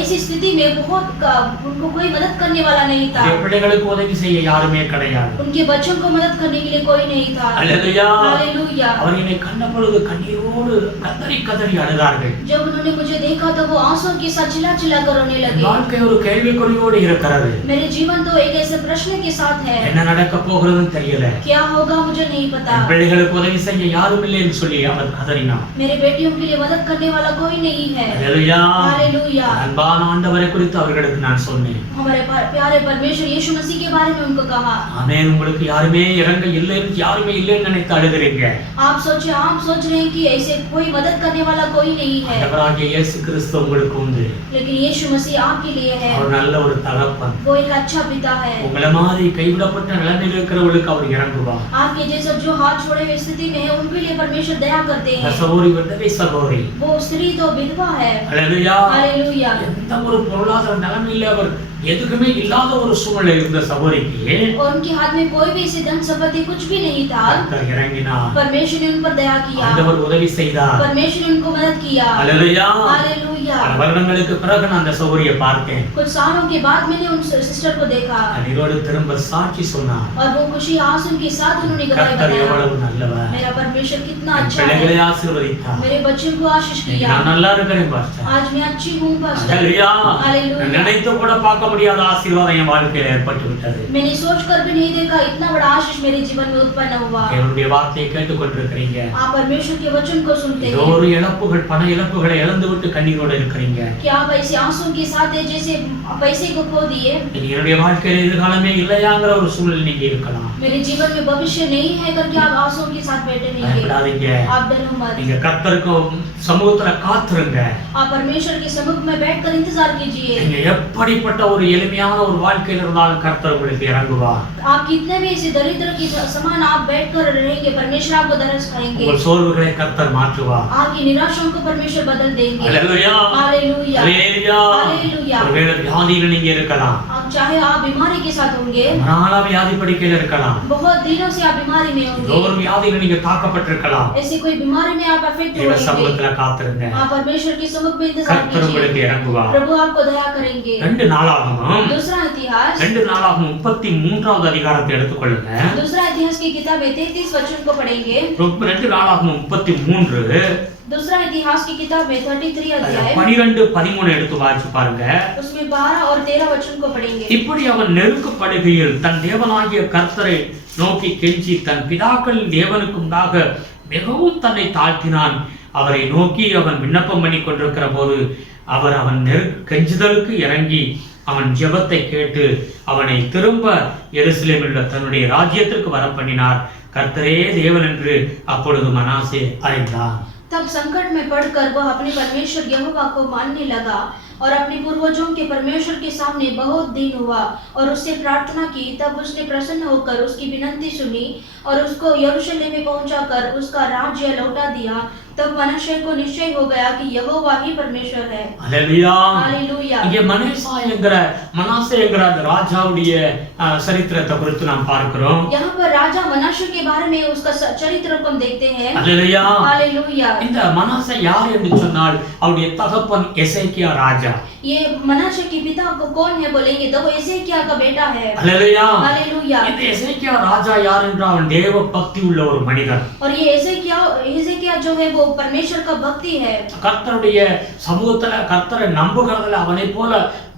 ऐसी स्थिति में उनको कोई मदद करने वाला नहीं था. பிள்ளைகளுக்கு உதவி செய்ய யாருமே கிடையாது. उनके बच्चों को मदद करने के लिए कोई नहीं था. हालेलुया. हालेलुया. அவர்களை கண்ட பொழுது கண்ணீரோடு கதறி கதறி அழுதார்கள். जब उन्होंने मुझे देखा तो वो आंसू के साथ चिल्ला कर रोने लगे. வாழ்க்கை ஒரு கேள்விக்குறியோடு இருக்கிறது. मेरे जीवन तो एक ऐसे प्रश्न के साथ है. என்ன நடக்க போகிறதுன்னு தெரியல. क्या होगा मुझे नहीं पता. பிள்ளைகளுக்கு உதவி செய்ய யாரும் இல்லைன்னு சொல்லி அவர் கதறினார். मेरे बेटियों के लिए मदद करने वाला कोई नहीं है. हालेलुया. हालेलुया. அன்பான ஆண்டவரை குறித்து அவர்களுக்கு நான் சொன்னேன். हमारे प्यारे परमेश्वर यीशु मसीह के बारे में उनको कहा. ஆமென். உங்களுக்கு யாருமே இறங்க இல்லைன்னு யாருமே இல்லைன்னு நினைத்து அழுகிறீங்க. आप सोच रहे हैं कि ऐसे कोई मदद करने वाला कोई नहीं है. ஆண்டவராகிய இயேசு கிறிஸ்து உங்களுக்கு உண்டு. लेकिन यीशु मसीह आपके लिए है. அவர் நல்ல ஒரு தகப்பன். वो एक अच्छा पिता है. உங்களை மாதிரி கைவிடப்பட்ட நிலைமையில் இருக்கிறவங்களுக்கு அவர் இறங்குவார். आपके जैसे जो हाथ छोड़े हुए स्थिति में है उनके लिए परमेश्वर दया करते हैं. சகோதரி விதவை சகோதரி. वो स्त्री तो विधवा है. हालेलुया. हालेलुया. எந்த ஒரு பொருளாதார நிலைமையில அவர் எதுக்குமே இல்லாத ஒரு சூழ்நிலை இருந்த சகோதரிக்கு और उनके हाथ में कोई भी ऐसी धन संपत्ति कुछ भी नहीं था. கர்த்தர் இறங்கினார். परमेश्वर ने उन पर दया किया. ஆண்டவர் உதவி செய்தார். परमेश्वर ने उनको मदद किया. हालेलुया. हालेलुया. பல வருடங்களுக்கு பிறகு நான் அந்த சகோதரியை பார்த்தேன். कुछ सालों के बाद मैंने उन सिस्टर को देखा. கண்ணீரோடு திரும்ப சாட்சி சொன்னார். और वो खुशी आंसू के साथ उन्होंने गवाही கர்த்தர் बताया. எவ்வளவு நல்லவர். मेरा परमेश्वर कितना என் अच्छा है. பிள்ளைகளை ஆசீர்வதித்தார். मेरे बच्चों को आशीष இன்னைக்கு किया. நான் நல்லா இருக்கிறேன் பாஸ்டர். आज मैं अच्छी हूँ पास्टर. हालेलुया. हालेलुया. நான் நினைத்து கூட பார்க்க முடியாத ஆசீர்வாதம் என் வாழ்க்கையில ஏற்பட்டு விட்டது. मैंने सोच कर भी नहीं देखा इतना बड़ा आशीष मेरे जीवन में उत्पन्न हुआ. என்னுடைய வார்த்தையை கேட்டுக்கொண்டிருக்கிறீங்க. आप परमेश्वर के वचन को सुनते ஏதோ हैं. ஒரு இழப்புகள் பண இழப்புகளை இழந்து விட்டு கண்ணீரோடு இருக்கிறீங்க. क्या आप ऐसे आंसू के साथ है जैसे पैसे को खो दिए. இனி என்னுடைய வாழ்க்கையில எதிர்காலமே இல்லையாங்கிற ஒரு சூழ்நிலை நீங்க இருக்கலாம். मेरे जीवन में भविष्य नहीं है करके आप आंसू के साथ बैठे नहीं பயப்படாதீங்க. आप डरो मत. நீங்க கர்த்தருக்கு சமூகத்துல காத்துருங்க. आप परमेश्वर के सम्मुख में बैठकर इंतजार कीजिए. நீங்க எப்படிப்பட்ட ஒரு எளிமையான ஒரு வாழ்க்கையில இருந்தாலும் கர்த்தர் உங்களுக்கு இறங்குவார். आप कितने भी ऐसे दरिद्र के समान आप बैठकर रहेंगे परमेश्वर आपको दरस खाएंगे. உங்கள் சோர்வுகளை கர்த்தர் மாற்றுவார். आपकी निराशाओं को परमेश्वर बदल देंगे. हालेलुया. हालेलुया. हालेलुया. हालेलुया. ஒருவேளை வியாதியில நீங்க இருக்கலாம். आप चाहे आप बीमारी के साथ होंगे. மரண வியாதி படுக்கையில இருக்கலாம். बहुत दिनों से आप बीमारी में ஏதோ होंगे. ஒரு வியாதியில நீங்க தாக்கப்பட்டிருக்கலாம். ऐसी कोई बीमारी में आप अफेक्ट தேவ होंगे. சமூகத்துல காத்திருங்க. आप परमेश्वर के सम्मुख में इंतजार கர்த்தர் कीजिए. உங்களுக்கு இறங்குவார். प्रभु आपको दया करेंगे. 2 நாளாகமம் दूसरा इतिहास 2 நாளாகமம் 33வது அதிகாரத்தை எடுத்துக்கொள்ளுங்க. दूसरा इतिहास की किताब 33 वचन को पढ़ेंगे. 2 நாளாகமம் 33 दूसरा इतिहास की किताब में 33 अध्याय 12-13 எடுத்து வாசிச்சு பாருங்க. उसमें 12 और 13 वचन को पढ़ेंगे. இப்படி அவன் நெருக்கப்படுகையில் தன் தேவனாகிய கர்த்தரை நோக்கி கெஞ்சி தன் பிதாக்களின் தேவனுக்கு முன்பாக மிகவும் தன்னை தாழ்த்தினான். அவரை நோக்கி அவன் விண்ணப்பம் பண்ணி கொண்டிருக்கிற போது அவர் அவன் கெஞ்சுதலுக்கு இறங்கி அவன் ஜெபத்தை கேட்டு அவனை திரும்ப எருசலேமில் உள்ள தன்னுடைய ராஜ்யத்திற்கு வர பண்ணினார். கர்த்தரே தேவன் என்று அப்பொழுது மனாசே அறிந்தான். तब संकट में पड़कर वह अपने परमेश्वर यहोवा को मानने लगा और अपने पूर्वजों के परमेश्वर के सामने बहुत दिन हुआ और उससे प्रार्थना की. तब उसने प्रसन्न होकर उसकी विनती सुनी और उसको यरूशलेम में पहुंचाकर उसका राज्य लौटा दिया. तब मनश्शे को निश्चय हो गया कि यहोवा ही परमेश्वर है. हालेलुया. हालेलुया. இங்கே மனாசே என்கிற அந்த ராஜாவுடைய சரித்திரத்தை குறித்து நாம் பார்க்கிறோம். यहाँ पर राजा मनश्शे के बारे में उसका चरित्र को हम देखते हैं. हालेलुया. हालेलुया. இந்த மனாசே யார் என்று சொன்னால் அவருடைய தகப்பன் எசேக்கியா ராஜா. ये मनश्शे के पिता को कौन है बोलेंगे तो वो एसेकिया का बेटा है. हालेलुया. हालेलुया. இந்த எசேக்கியா ராஜா யார் என்றால் அவன் தேவ பக்தி உள்ள ஒரு மனிதன். और ये एसेकिया जो है वो परमेश्वर का भक्ति है. கர்த்தருடைய சமூகத்துல கர்த்தரை நம்புகிறதுல அவனை போல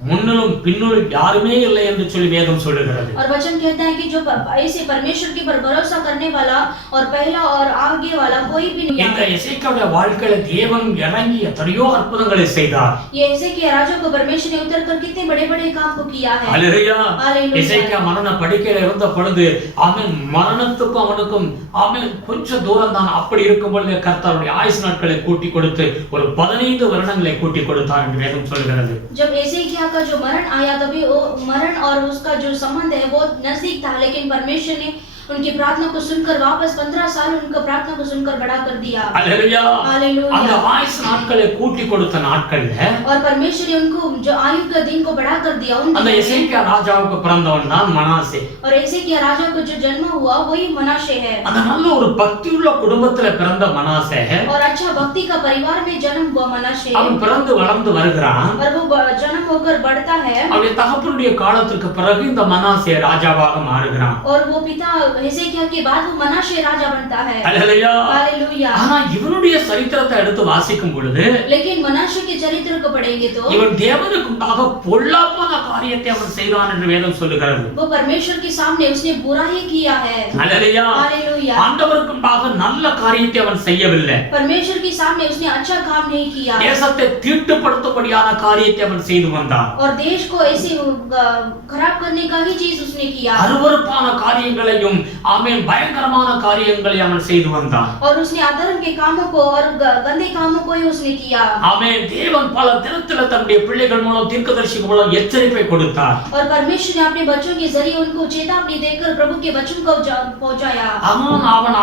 முன்னிலும் பின்னிலும் யாருமே இல்லை என்று சொல்லி வேதம் சொல்லுகிறது. और वचन कहता है कि जो ऐसे परमेश्वर के पर भरोसा करने वाला और पहला और आगे वाला कोई भी नहीं இந்த है. எசேக்கியாவுடைய வாழ்க்கையில தேவன் இறங்கி எத்தனையோ அற்புதங்களை செய்தார். ये एसेकिया राजा को परमेश्वर ने उतरकर कितने बड़े-बड़े काम को किया है. हालेलुया. हालेलुया. எசேக்கியா மரண படுக்கையில இருந்த பொழுது அவன் மரணத்துக்கும் அவனுக்கும் அவன் கொஞ்சம் தூரம் தான். அப்படி இருக்கும் பொழுது கர்த்தருடைய ஆயுசு நாட்களை கூட்டி கொடுத்து ஒரு 15 வருடங்களை கூட்டி கொடுத்தார் என்று வேதம் சொல்கிறது. जब एसेकिया का जो मरण आया तभी वो मरण और उसका जो संबंध है वो नजदीक था, लेकिन परमेश्वर ने उनकी प्रार्थना को सुनकर वापस 15 साल उनका प्रार्थना को सुनकर बड़ा कर दिया। அல்லேலூயா. हालेलुया। அந்த ஆயுசு நாட்களை கூட்டி கொடுத்த நாட்கள்ல और परमेश्वर ने उनको जो आयु का दिन को बढ़ा कर दिया उन அந்த दिनों में। எசேக்கியா ராஜாவுக்கு பிறந்தவன் தான் மனாசே. और ऐसे कि राजा को जो जन्म हुआ वही मनाशे है। அந்த நல்ல ஒரு பக்தியுள்ள குடும்பத்துல பிறந்த மனாசே और अच्छा भक्ति का परिवार में जन्म हुआ मनाशे। அவன் பிறந்து வளர்ந்து வருகிறான். और वो जन्म होकर बढ़ता है। அவருடைய தகப்பனுடைய காலத்துக்கு பிறகு இந்த மனாசே ராஜாவாக மாறுகிறான். और वो पिता हेसेकिया के बाद वो मनाशे राजा बनता है। அல்லேலூயா. हालेलुया। ஆனா இவனுடைய சரித்திரத்தை எடுத்து வாசிக்கும் பொழுது लेकिन मनाशे के चरित्र को पढ़ेंगे तो இவன் தேவனுக்கு முன்பாக பொல்லாப்பான காரியத்தை அவன் செய்தான் என்று வேதம் சொல்லுகிறது. वो परमेश्वर के सामने उसने बुरा ही किया है। அல்லேலூயா. हालेलुया। ஆண்டவருக்கு முன்பாக நல்ல காரியத்தை அவன் செய்யவில்லை. परमेश्वर के सामने उसने अच्छा काम नहीं किया। தேசத்தை தீட்டுப்படுத்தபடியான காரியத்தை அவன் செய்து வந்தான். और देश को ऐसे खराब करने का ही चीज उसने किया। அருவருப்பான காரியங்களையும் ஆமென் பயங்கரமான காரியங்களை அவன் செய்து வந்தான். और उसने अधर्म के कामों को और गंदे कामों को ही उसने किया। ஆமென். தேவன் பல தினத்துல தன்னுடைய பிள்ளைகள் மூலம் தீர்க்கதரிசிகள் மூலம் எச்சரிப்பை கொடுத்தார். और परमेश्वर ने अपने बच्चों के जरिए उनको चेतावनी देकर प्रभु के वचन को पहुंचाया। அவன்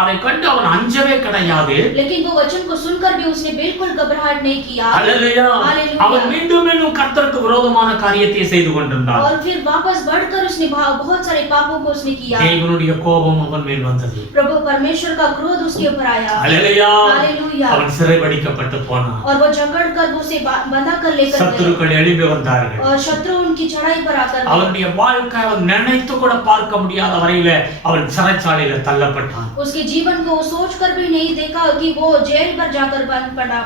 அதை கண்டு அவன் அஞ்சவே கிடையாது. लेकिन वो वचन को सुनकर भी उसने बिल्कुल घबराहट नहीं किया। அல்லேலூயா. हालेलुया। அவன் மீண்டும் மீண்டும் கர்த்தருக்கு விரோதமான காரியத்தை செய்து கொண்டிருந்தான். और फिर वापस बढ़कर उसने बहुत सारे पापों को उसने किया। தேவனுடைய கோபம் அவன் மேல் வந்தது. प्रभु परमेश्वर का क्रोध उसके ऊपर आया। அல்லேலூயா. हालेलुया। அவன் சிறைபிடிக்கப்பட்டு போனான். और वो झगड़कर उसे बंधा कर लेकर गए। சத்துருக்கள் எழும்பி வந்தார்கள். और शत्रु उनकी चढ़ाई पर आकर அவனுடைய வாழ்க்கை அவன் நினைத்து கூட பார்க்க முடியாத வரையில அவன் சிறைச்சாலையில தள்ளப்பட்டான். उसके जीवन को वो सोच कर भी नहीं देखा कि वो जेल पर जाकर बंद पड़ा।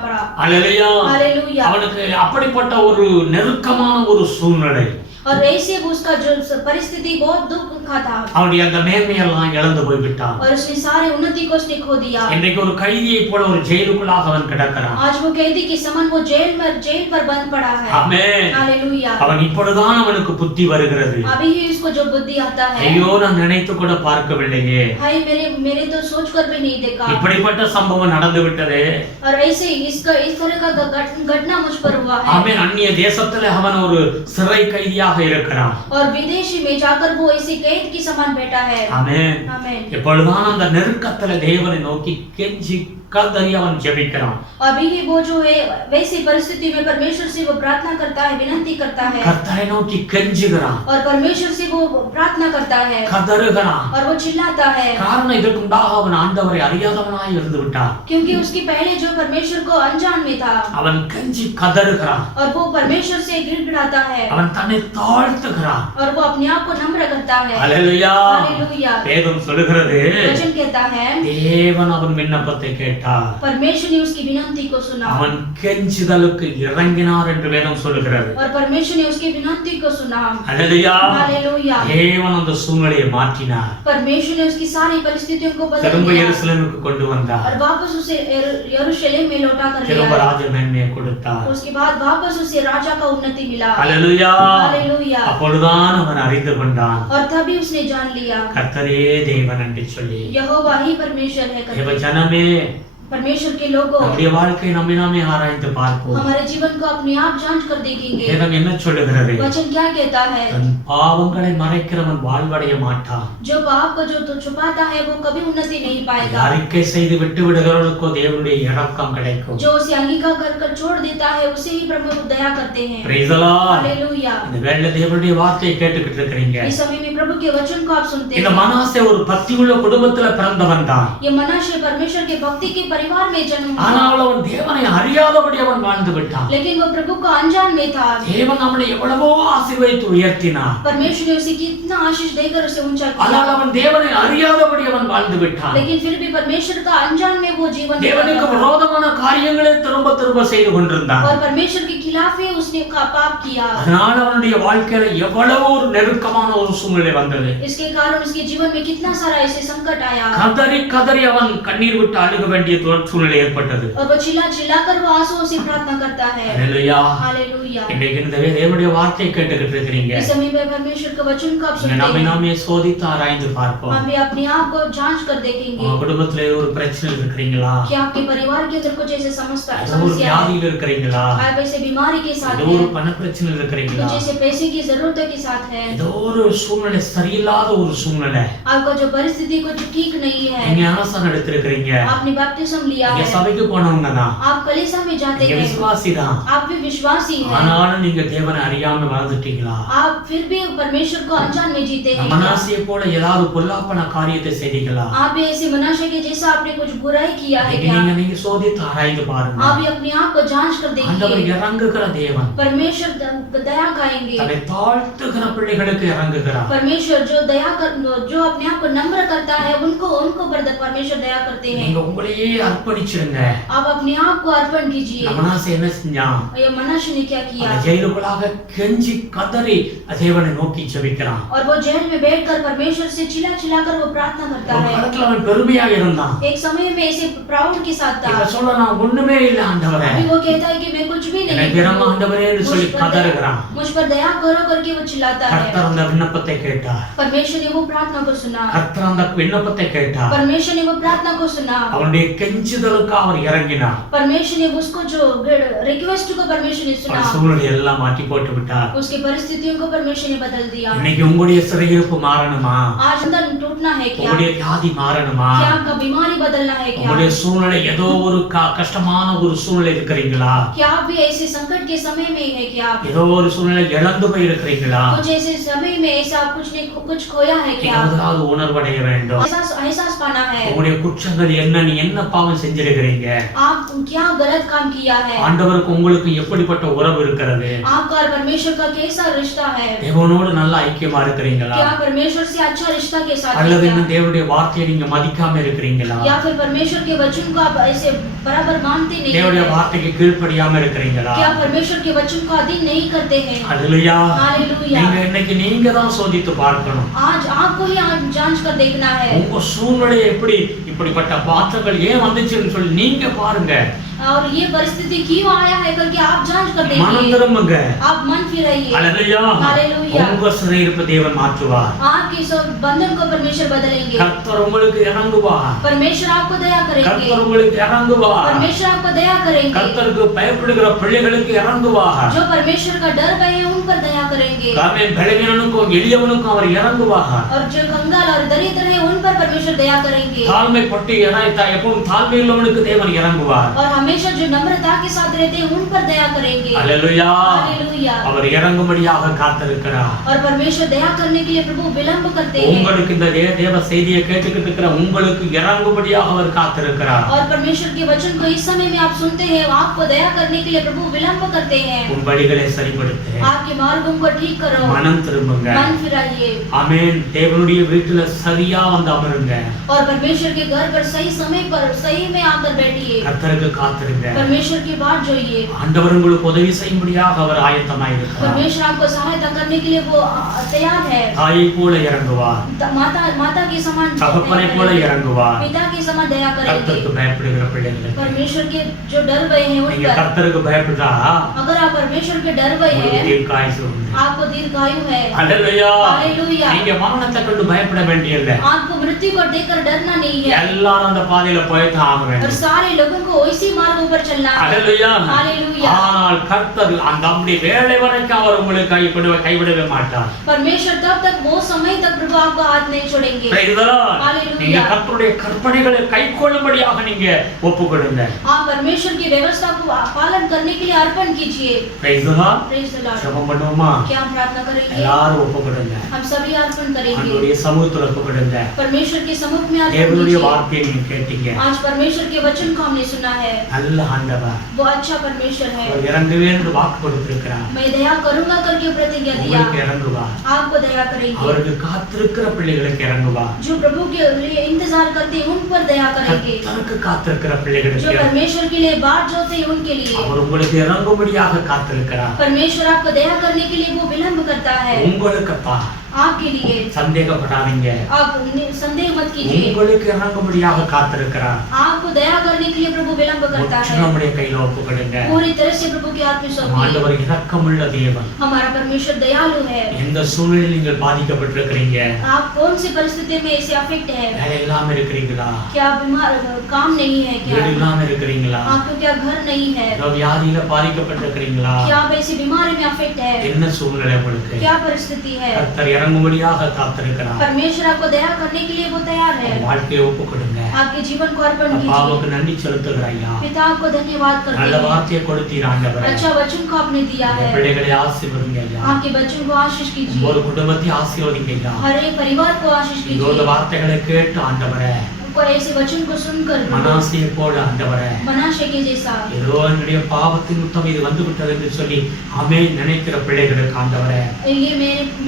அல்லேலூயா. हालेलुया। அவனுக்கு அப்படிப்பட்ட ஒரு நெருக்கமான ஒரு சூழ்நிலை. और ऐसे उसका जो परिस्थिति बहुत दुख का था। அவனுடைய அந்த மேன்மையெல்லாம் இழந்து போய்விட்டான். और उसने सारे उन्नति को उसने खो दिया। இன்றைக்கு ஒரு கைதியை போல ஒரு ஜெயிலுக்குள்ளாக அவன் கிடக்கிறான். आज वो कैदी के समान वो जेल पर बंद पड़ा है। ஆமென். हालेलुया। அவன் இப்பொழுதுதான் அவனுக்கு புத்தி வருகிறது. अभी ही उसको जो बुद्धि आता है। ஐயோ நான் நினைத்து கூட பார்க்கவில்லையே. हाय मेरे तो सोच कर भी नहीं देखा। இப்படிப்பட்ட சம்பவம் நடந்து விட்டதே. और ऐसे इस तरह का घटना मुझ पर हुआ है। ஆமென். அந்நிய தேசத்துல அவன் ஒரு சிறை கைதியாக இருக்கிறான். और विदेशी में जाकर वो ऐसे कैद की समान बैठा है। ஆமென். आमेन। இப்பொழுதுதான் அந்த நெருக்கத்துல தேவனை நோக்கி கெஞ்சி கதறி அவன் ஜெபிக்கிறான். अभी ही वो जो है वैसी परिस्थिति में परमेश्वर से वो प्रार्थना करता है, विनती करता है। கர்த்தரை நோக்கி கெஞ்சுகிறான். और परमेश्वर से वो प्रार्थना करता है। கதறுகிறான். और वो चिल्लाता है। காரணம் இதற்கு முன்பாக அவன் ஆண்டவரை அறியாதவனாய் இருந்து விட்டான். क्योंकि उसके पहले जो परमेश्वर को अनजान में था। அவன் கெஞ்சி கதறுகிறான். और वो परमेश्वर से गिड़गिड़ाता है। அவன் தன்னை தாழ்த்துகிறான். और वो अपने आप को नम्र करता है। அல்லேலூயா. हालेलुया। வேதம் சொல்லுகிறது वचन कहता है தேவன் அவன் விண்ணப்பத்தை கேட்டார். परमेश्वर ने उसकी विनती को सुना। அவன் கெஞ்சுதலுக்கு இறங்கினார் என்று வேதம் சொல்லுகிறது. और परमेश्वर ने उसकी विनती को सुना। அல்லேலூயா. हालेलुया। தேவன் அந்த சூழ்நிலையை மாற்றினார். परमेश्वर ने उसकी सारी परिस्थितियों को बदल திரும்ப दिया। எருசலேமுக்கு கொண்டு வந்தார். और वापस उसे यरूशलेम में लौटा कर திரும்ப लिया। ராஜ மேன்மையை கொடுத்தார். उसके बाद वापस उसे राजा का उन्नति मिला। அல்லேலூயா. हालेलुया। அப்பொழுதுதான் அவன் அறிந்து கொண்டான் और तभी उसने जान लिया கர்த்தரே தேவன் என்று சொல்லி. यहोवा ही परमेश्वर है। தேவ ஜனமே परमेश्वर के लोगों நம்முடைய வாழ்க்கையை நம்மை நாமே ஆராய்ந்து பார்ப்போம். हमारे जीवन को अपने आप जांच कर देखेंगे। வேதம் என்ன சொல்லுகிறது? वचन क्या कहता है? தன் பாவங்களை மறைக்கிறவன் வாழ்வடைய மாட்டான். जो पाप को जो तो छुपाता है वो कभी उन्नति नहीं पाएगा। அறிக்கை செய்து விட்டு விடுகிறவர்களுக்கோ தேவனுடைய இரக்கம் கிடைக்கும். जो उसे अंगीकार कर छोड़ देता है उसे ही प्रभु दया करते हैं। Praise the Lord. हालेलुया। இந்த வேளையில தேவனுடைய வார்த்தையை கேட்டுக்கிட்டு இருக்கிறீங்க. इस समय में प्रभु के वचन को आप सुनते இந்த हैं। மனாசே ஒரு பக்தியுள்ள குடும்பத்துல பிறந்தவன் தான். ये मनाशे परमेश्वर के भक्ति के परिवार में जन्म हुआ। ஆனால் அவன் தேவனை அறியாதபடி அவன் வாழ்ந்து விட்டான். लेकिन वो प्रभु को अनजान में था। தேவன் அவனை எவ்வளவோ ஆசீர்வதித்து உயர்த்தினார். परमेश्वर ने उसे कितना आशीष देकर उसे ऊंचा ஆனால் किया। அவன் தேவனை அறியாதபடி அவன் வாழ்ந்து விட்டான். लेकिन फिर भी परमेश्वर का अनजान में वो जीवन தேவனுக்கு விரோதமான காரியங்களை திரும்ப திரும்ப செய்து கொண்டிருந்தான். और परमेश्वर के खिलाफ ही उसने पाप किया। அதனால அவனுடைய வாழ்க்கையில எவ்வளவு ஒரு நெருக்கமான ஒரு சூழ்நிலை வந்தது. इसके कारण उसके जीवन में कितना सारा ऐसे संकट आया। கதறி கதறி அவன் கண்ணீர் விட்டு அழுக வேண்டிய சூழ்நிலை ஏற்பட்டது. और वो चिल्लाकर वो आंसुओं से प्रार्थना करता है। அல்லேலூயா. हालेलुया। இன்றைக்கு இந்த தேவனுடைய வார்த்தையை கேட்டுக்கிட்டு இருக்கிறீங்க. इस समय में परमेश्वर का वचन को आप सुनते நம்மை हैं। நாமே சோதித்து ஆராய்ந்து பார்ப்போம். हम भी अपने आप को जांच कर देखेंगे। உங்க குடும்பத்துல ஒரு பிரச்சனை இருக்கிறீங்களா? क्या आपके परिवार के अंदर कुछ ऐसे ஏதோ ஒரு समस्या है? வியாதியில இருக்கிறீங்களா? आप ऐसे बीमारी के साथ ஏதோ हैं? ஒரு பண பிரச்சனை இருக்கிறீங்களா? कुछ ऐसे पैसे की जरूरतों के साथ है? ஏதோ ஒரு சூழ்நிலை சரியில்லாத ஒரு சூழ்நிலை, आपका जो परिस्थिति कुछ ठीक नहीं है, நீங்க ஞானஸ்நானம் எடுத்திருக்கிறீங்க, आपने बपतिस्म लिया நீங்க है, சபைக்கு போனவங்க தான், आप कलीसिया में जाते நீங்க हैं, விசுவாசி தான், आप भी विश्वासी हैं, ஆனாலும் நீங்க தேவனை அறியாம வாழ்ந்துட்டீங்களா? आप फिर भी परमेश्वर को अनजान में जीते हैं। மனாசே போல ஏதாவது பொல்லாப்பான காரியத்தை செய்தீங்களா? आप भी ऐसे मनाशे के जैसा आपने कुछ बुराई किया है क्या? நீங்க சோதித்து ஆராய்ந்து பாருங்க. आप भी अपने आप को जांच कर ஆண்டவர் देखिए। இறங்குகிற தேவன், परमेश्वर दया खाएंगे। தன்னை தாழ்த்துகிற பிள்ளைகளுக்கு இறங்குகிறார். परमेश्वर जो अपने आप को नम्र करता है उनको परमेश्वर दया करते हैं। நீங்க உங்களையே அர்ப்பணிச்சிடுங்க. आप अपने आप को अर्पण कीजिए। மனாசே என்ன செஞ்சான்? ये मनाशे ने क्या किया? அந்த ஜெயிலுக்குள்ளாக கெஞ்சி கதறி தேவனை நோக்கி ஜெபிக்கிறான். और वो जेल में बैठकर परमेश्वर से चिल्ला-चिल्लाकर वो प्रार्थना करता ஒரு है। காலத்துல அவன் பெருமையா இருந்தான். एक समय में ऐसे प्राउड के साथ था। இப்ப சொல்ல நான் ஒண்ணுமே இல்ல ஆண்டவரே, अभी वो कहता है कि मैं कुछ भी नहीं எனக்கு இரங்க ஆண்டவரேன்னு சொல்லி கதறுகிறான். मुझ पर दया करो करके वो चिल्लाता है। கர்த்தர் அந்த விண்ணப்பத்தை கேட்டார். परमेश्वर ने वो प्रार्थना को सुना। கர்த்தர் அந்த விண்ணப்பத்தை கேட்டார். परमेश्वर ने वो प्रार्थना को सुना। அவனுடைய கெஞ்சுதலுக்கு அவர் இறங்கினார். परमेश्वर ने उसको जो रिक्वेस्ट को परमेश्वर ने सुना। சூழ்நிலை எல்லாம் மாற்றி போட்டு விட்டார். उसकी परिस्थितियों को परमेश्वर ने बदल दिया। இன்னைக்கு உங்களுடைய சிறையிருப்பு மாறணுமா? आज बंधन टूटना है क्या? உங்களுடைய வியாதி மாறணுமா? क्या आपका बीमारी बदलना है क्या? உங்களுடைய சூழ்நிலை ஏதோ ஒரு கஷ்டமான ஒரு சூழ்நிலை இருக்கிறீங்களா? क्या आप भी ऐसे संकट के समय में है क्या? ஏதோ ஒரு சூழ்நிலை இழந்து போய் இருக்கிறீங்களா? कुछ ऐसे समय में ऐसा कुछ खोया है क्या? ஏதாவது உணர்வடைய வேண்டும். एहसास पाना है। உங்களுடைய குற்றங்கள் என்ன, நீ என்ன பாவம் செஞ்சிருக்கிறீங்க? आप क्या गलत काम किया है? ஆண்டவருக்கு உங்களுக்கு எப்படிப்பட்ட உறவு இருக்கிறது? आपका और परमेश्वर का कैसा रिश्ता है? தேவனோடு நல்ல ஐக்கியமா இருக்கிறீங்களா? क्या परमेश्वर से अच्छा रिश्ता के साथ है அல்லது क्या? இன்னும் தேவனுடைய வார்த்தையை நீங்க மதிக்காம இருக்கிறீங்களா? या फिर परमेश्वर के वचन को आप ऐसे बराबर मानते नहीं தேவனுடைய हैं? வார்த்தைக்கு கீழ்ப்படியாம இருக்கிறீங்களா? क्या परमेश्वर के वचन को अधीन नहीं करते हैं? அல்லேலூயா. हालेलुया। நீங்க இன்னைக்கு நீங்க தான் சோதித்து பார்க்கணும். आज आपको ही आज जांच कर देखना है। உங்க சூழ்நிலை எப்படி இப்படிப்பட்ட பாத்திரங்கள் ஏன் வந்துச்சுன்னு சொல்லி நீங்க பாருங்க. और ये परिस्थिति क्यों आया है करके आप जांच कर மனம் देखिए। திரும்புங்க. आप मन फिराइए। அல்லேலூயா. हालेलुया। உங்க சிறையிருப்பு தேவன் மாற்றுவார். आपके सब बंधन को परमेश्वर बदलेंगे। கர்த்தர் உங்களுக்கு இறங்குவார். परमेश्वर आपको दया करेंगे। கர்த்தர் உங்களுக்கு இறங்குவார். परमेश्वर आपको दया करेंगे। கர்த்தருக்கு பயப்படுகிற பிள்ளைகளுக்கு இறங்குவார். जो परमेश्वर का डर भय है उन पर दया करेंगे। காமே பலவீனனுக்கும் எளியவனுக்கும் அவர் இறங்குவார். और जो कंगाल और दरिद्र है उन पर परमेश्वर दया करेंगे। தாழ்மைப்பட்டு எப்பவும் தாழ்மை உள்ளவனுக்கு தேவன் இறங்குவார். और हमेशा जो नम्रता के साथ रहते हैं उन पर दया करेंगे। அல்லேலூயா. हालेलुया। அவர் இறங்கும்படியாக காத்திருக்கிறார். और परमेश्वर दया करने के लिए प्रभु विलंब करते हैं। உங்களுக்கு இந்த தேவ செய்தியை கேட்டுக்கிட்டு இருக்கிற உங்களுக்கு இறங்கும்படியாக அவர் காத்திருக்கிறார். और परमेश्वर के वचन को इस समय में आप सुनते हैं, आपको दया करने के लिए प्रभु विलंब करते हैं। உன் வழிகளை சரிப்படுத்து. आपके मार्गों को ठीक करो। மனம் திரும்புங்க. मन फिराइए। ஆமென். தேவனுடைய வீட்டுல சரியா வந்து அமருங்க. और परमेश्वर के घर पर सही समय पर सही में आकर बैठिए। கர்த்தருக்கு காத்திருங்க. परमेश्वर की बात जोइए। ஆண்டவர் உங்களுக்கு உதவி செய்யும்படியாக அவர் ஆயத்தமாய் இருக்கிறார். परमेश्वर आपको सहायता करने के लिए वो तैयार है। தாயை போல இறங்குவார். माता के समान தகப்பனை போல இறங்குவார். पिता के समान दया करेंगे। கர்த்தருக்கு பயப்படுகிற பிள்ளைகளுக்கு परमेश्वर के जो डर भय है उन நீங்க पर கர்த்தருக்கு பயப்படுறா अगर आप परमेश्वर के डर भय है தீர்க்காயுசு உண்டு. आपको दीर्घायु है। அல்லேலூயா. हालेलुया। நீங்க மரணத்தை கண்டு பயப்பட வேண்டியதில்லை. आपको मृत्यु को देखकर डरना नहीं है। எல்லாரும் அந்த பாதையில போய்தான் ஆக और வேண்டும். सारे लोगों को इसी मार्ग पर चलना है। அல்லேலூயா. हालेलुया। ஆனால் கர்த்தர் அந்த அப்படி வேலை வரைக்கும் அவர் உங்களை கைவிடவே மாட்டார். परमेश्वर तब तक वो समय तक प्रभु आपको हाथ नहीं छोड़ेंगे। Praise the Lord. हालेलुया। நீங்க கர்த்தருடைய கற்பனைகளை கைக்கொள்ளும்படியாக நீங்க ஒப்புக்கொடுங்க. आप परमेश्वर की व्यवस्था को पालन करने के लिए अर्पण कीजिए। Praise the Lord. Praise the Lord. ஜெபம் பண்ணுவோமா? क्या हम प्रार्थना करेंगे? எல்லாரும் ஒப்புக்கொடுங்க. हम सभी अर्पण करेंगे। ஆண்டவருடைய சமூகத்துல ஒப்புக்கொடுங்க. परमेश्वर के समुख में अर्पण தேவனுடைய कीजिए। வார்த்தையை நீங்க கேட்டீங்க. आज परमेश्वर के वचन को हमने सुना है। நல்ல ஆண்டவர். वो अच्छा परमेश्वर है। அவர் இறங்குவே என்று வாக்கு கொடுத்திருக்கிறார். मैं दया करूंगा करके प्रतिज्ञा दिया। உங்களுக்கு இறங்குவார். आपको दया करेंगे। அவருக்கு காத்திருக்கிற பிள்ளைகளுக்கு இறங்குவார். जो प्रभु के लिए इंतजार करते हैं उन पर दया करेंगे। கர்த்தருக்கு காத்திருக்கிற जो பிள்ளைகளுக்கு परमेश्वर के लिए बाट जोते हैं उनके लिए அவர் உங்களுக்கு இறங்கும்படியாக காத்திருக்கிறார். परमेश्वर आपको दया करने के लिए वो विलंब करता है। உங்களுக்குப்பா आपके लिए சந்தேகப்படாதீங்க. आप संदेह मत कीजिए। உங்களுக்கு இறங்கும்படியாக காத்திருக்கிறார். आपको दया करने के लिए प्रभु विलंब करता है। நம்முடைய கையில ஒப்புக்கொடுங்க. पूरी तरह से प्रभु के हाथ में सौंपिए। ஆண்டவர் இரக்கமுள்ள தேவன். हमारा परमेश्वर दयालु है। எந்த சூழ்நிலையில் நீங்கள் பாதிக்கப்பட்டிருக்கிறீங்க? आप कौन सी परिस्थिति में ऐसे अफेक्ट है? வேலை இல்லாம இருக்கிறீங்களா? क्या बीमार काम नहीं है क्या? வீடு இல்லாம இருக்கிறீங்களா? आपको क्या घर नहीं है? வியாதியில பாதிக்கப்பட்டிருக்கிறீங்களா? क्या आप ऐसी बीमारी में अफेक्ट है? என்ன சூழ்நிலை உங்களுக்கு? இருக்கு? क्या परिस्थिति है? கர்த்தர் இறங்கும்படியாக காத்திருக்கிறார். परमेश्वर आपको दया करने के लिए वो तैयार है। வாழ்க்கையை ஒப்பு கொடுங்க. आपके जीवन को अर्पण कीजिए। அப்பாவுக்கு நன்றி செலுத்துகிறேன் ஐயா. पिता आपको धन्यवाद करते நல்ல हैं। வார்த்தையை கொடுத்தீர் ஆண்டவரே. अच्छा वचन को आपने दिया இந்த है। பிள்ளைகளை ஆசீர்வதிங்க ஐயா. आपके बच्चों को आशीष कीजिए। ஒரு குடும்பத்தை ஆசீர்வதிங்க ஐயா. हर एक परिवार को आशीष இந்த कीजिए। வார்த்தைகளை கேட்டு ஆண்டவரே, उनको ऐसे वचन को सुनकर மனாசேயை போல ஆண்டவரே, मनाशे के जैसा ஏதோ என்னுடைய பாவத்தின் நிமித்தம் இது வந்து விட்டது என்று சொல்லி ஆமென் நினைக்கிற பிள்ளைகளுக்கு ஆண்டவரே, ये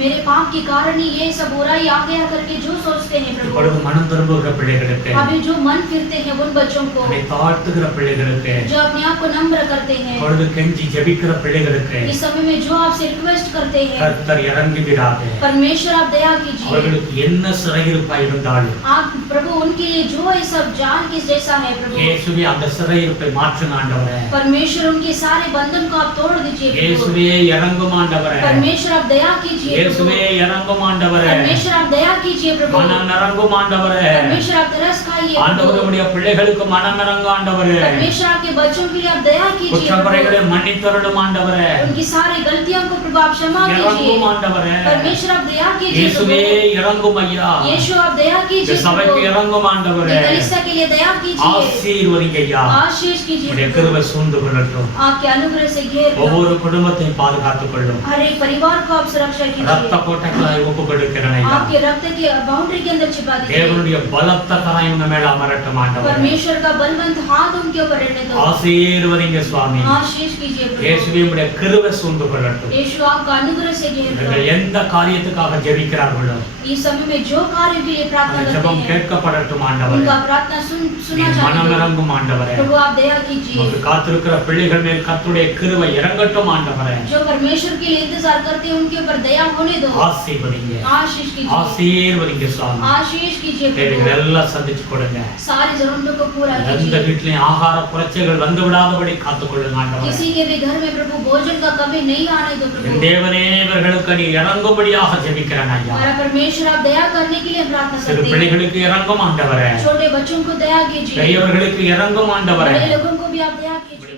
मेरे पाप के कारण ही ये सब बुराई आ गया करके जो सोचते हैं प्रभु, இப்பொழுது மனம் திரும்புகிற பிள்ளைகளுக்கு, अभी जो मन फिरते हैं उन बच्चों को, அதை தாழ்த்துகிற பிள்ளைகளுக்கு, जो अपने आप को नम्र करते हैं, இப்பொழுது கெஞ்சி ஜெபிக்கிற பிள்ளைகளுக்கு इस समय में जो आपसे रिक्वेस्ट करते हैं, கர்த்தர் இறங்கி விடாத. परमेश्वर आप दया कीजिए। அவர்களுக்கு என்ன சிறையிருப்பா இருந்தாலும் आप प्रभु उनके लिए जो ये सब जान किस जैसा है प्रभु, இயேசுவே அந்த சிறையிருப்பை மாற்றுங்க ஆண்டவரே. परमेश्वर उनके सारे बंधन को आप तोड़ दीजिए प्रभु। இயேசுவே இறங்கும் ஆண்டவரே. परमेश्वर आप दया कीजिए प्रभु। இயேசுவே இறங்கும் ஆண்டவரே. परमेश्वर आप दया कीजिए प्रभु। மனம் இறங்கும் ஆண்டவரே. परमेश्वर आप तरस खाइए ஆண்டவரே, प्रभु। உம்முடைய பிள்ளைகளுக்கு மனம் இறங்கும் ஆண்டவரே. परमेश्वर आपके बच्चों के लिए आप दया कीजिए குற்றங்குறைகளை प्रभु। மன்னித்தருளும் ஆண்டவரே. उनकी सारी गलतियों को प्रभु आप क्षमा कीजिए। இறங்கும் ஆண்டவரே. परमेश्वर आप दया कीजिए இயேசுவே प्रभु। இறங்கும் ஐயா. यीशु आप दया இந்த कीजिए சபைக்கு प्रभु। இறங்கும் ஆண்டவரே. कलीसिया के लिए दया कीजिए। ஆசீர்வதிங்க ஐயா. आशीष कीजिए உம்முடைய प्रभु। கிருபை சூழ்ந்து கொள்ளட்டும். आपके अनुग्रह से घेर लो। ஒவ்வொரு குடும்பத்தையும் பாதுகாத்துக் கொள்ளும். हर एक परिवार को आप सुरक्षा ரத்த कीजिए। கோட்டைகளாய் ஒப்பு கொடுக்கிறேன் ஐயா. आपके रक्त के बाउंड्री के अंदर छिपा दीजिए। தேவனுடைய பலத்த கரம் இவங்க மேல அமரட்டும் ஆண்டவரே. परमेश्वर का बलवंत हाथ उनके ऊपर रहने दो। ஆசீர்வதிங்க சுவாமி. आशीष कीजिए प्रभु। இயேசுவே உம்முடைய கிருபை சூழ்ந்து கொள்ளட்டும். यीशु आपका अनुग्रह से घेर இவர்கள் लो। எந்த காரியத்துக்காக ஜெபிக்கிறார்களோ इस समय में जो कार्य के लिए प्रार्थना அந்த करते ஜெபம் हैं, கேட்கப்படட்டும் ஆண்டவரே. उनका प्रार्थना सुना நீர் மனம் जाए இறங்கும் ஆண்டவரே. प्रभु। आप दया कीजिए। உமக்கு காத்திருக்கிற பிள்ளைகள் மேல் கர்த்தருடைய கிருபை இறங்கட்டும் ஆண்டவரே. जो परमेश्वर के लिए इंतजार करते हैं उनके ऊपर दया होने दो। ஆசீர்வதிங்க. आशीष कीजिए। ஆசீர்வதிங்க சுவாமி. आशीष कीजिए தேவைகள் प्रभु। எல்லாம் சந்திச்சு கொடுங்க. सारी जरूरतों को पूरा எந்த कीजिए। வீட்டிலையும் ஆகார குறைச்சல்கள் வந்து விடாதபடி காத்துக்கொள்ளுங்க ஆண்டவரே. किसी के भी घर में प्रभु भोजन का कमी नहीं आने दो என் प्रभु। தேவனே, இவர்களுக்கு நீ இறங்கும்படியாக ஜெபிக்கிறேன் ஐயா. हमारा परमेश्वर आप दया करने के लिए प्रार्थना சிறு करते हैं। பிள்ளைகளுக்கு இறங்கும் ஆண்டவரே. छोटे बच्चों को दया कीजिए। பெரியவர்களுக்கு இறங்கும் ஆண்டவரே. बड़े लोगों को भी आप दया कीजिए।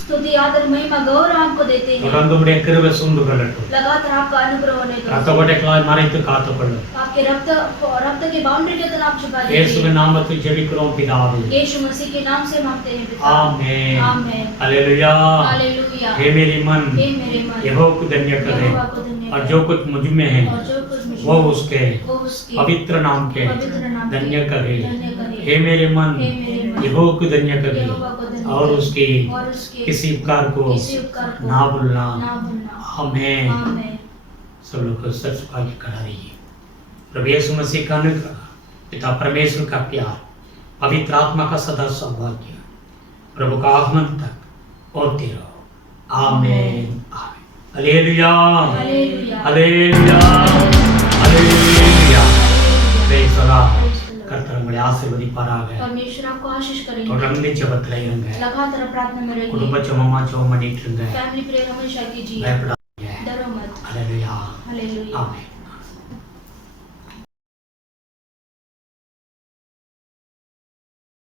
स्तुति आदर महिमा गौरव आपको देते हैं। தொடர்ந்து உம்முடைய கிருபை சூழ்ந்து கொள்ளட்டும். लगातार आपका अनुग्रह होने ரத்த दो। கோட்டைகளாய் மறைத்து காத்துக்கொள்ளும். आपके रक्त के बाउंड्री के अंदर आप छुपा இயேசுவின் दीजिए। நாமத்தில் ஜெபிக்கிறோம் பிதாவே. यीशु मसीह के नाम से मांगते हैं पिता। आमेन. आमेन। हालेलुया. हालेलुया। हे मेरी मन हे मेरे मन, यहोवा को धन्य करे यहोवा को धन्य और करे। जो कुछ मुझ में है और जो कुछ मुझ वो में उसके वो उसके पवित्र नाम के पवित्र नाम के धन्य करे. धन्य करे। हे मेरे मन हे मेरे मन, यहोवा को धन्य करे यहोवा को धन्य और करे। उसके और उसके किसी उपकार को किसी उपकार को ना भूलना. ना भूलना। आमेन. आमेन। सब लोग को सच भाग्य करा रही है. प्रभु यीशु मसीह का अनुग्रह, पिता परमेश्वर का प्यार, पवित्र आत्मा का सदा सौभाग्य प्रभु का आगमन तक होते रहो. Amen. Amen. Hallelujah. Hallelujah. Hallelujah. Hallelujah. Praise the Lord. கர்த்தர் உங்களை ஆசீர்வதிப்பாராக. परमेश्वर आपको आशीष करेंगे। தொடர்ந்து ஜெபத்துல இருங்க. लगातार प्रार्थना में रहिए। குடும்ப ஜெபமா ஜெபம் பண்ணிட்டு இருங்க. फैमिली प्रेयर हमेशा कीजिए। பயப்படாதீங்க. डरो मत। हालेलुया. हालेलुया। आमेन.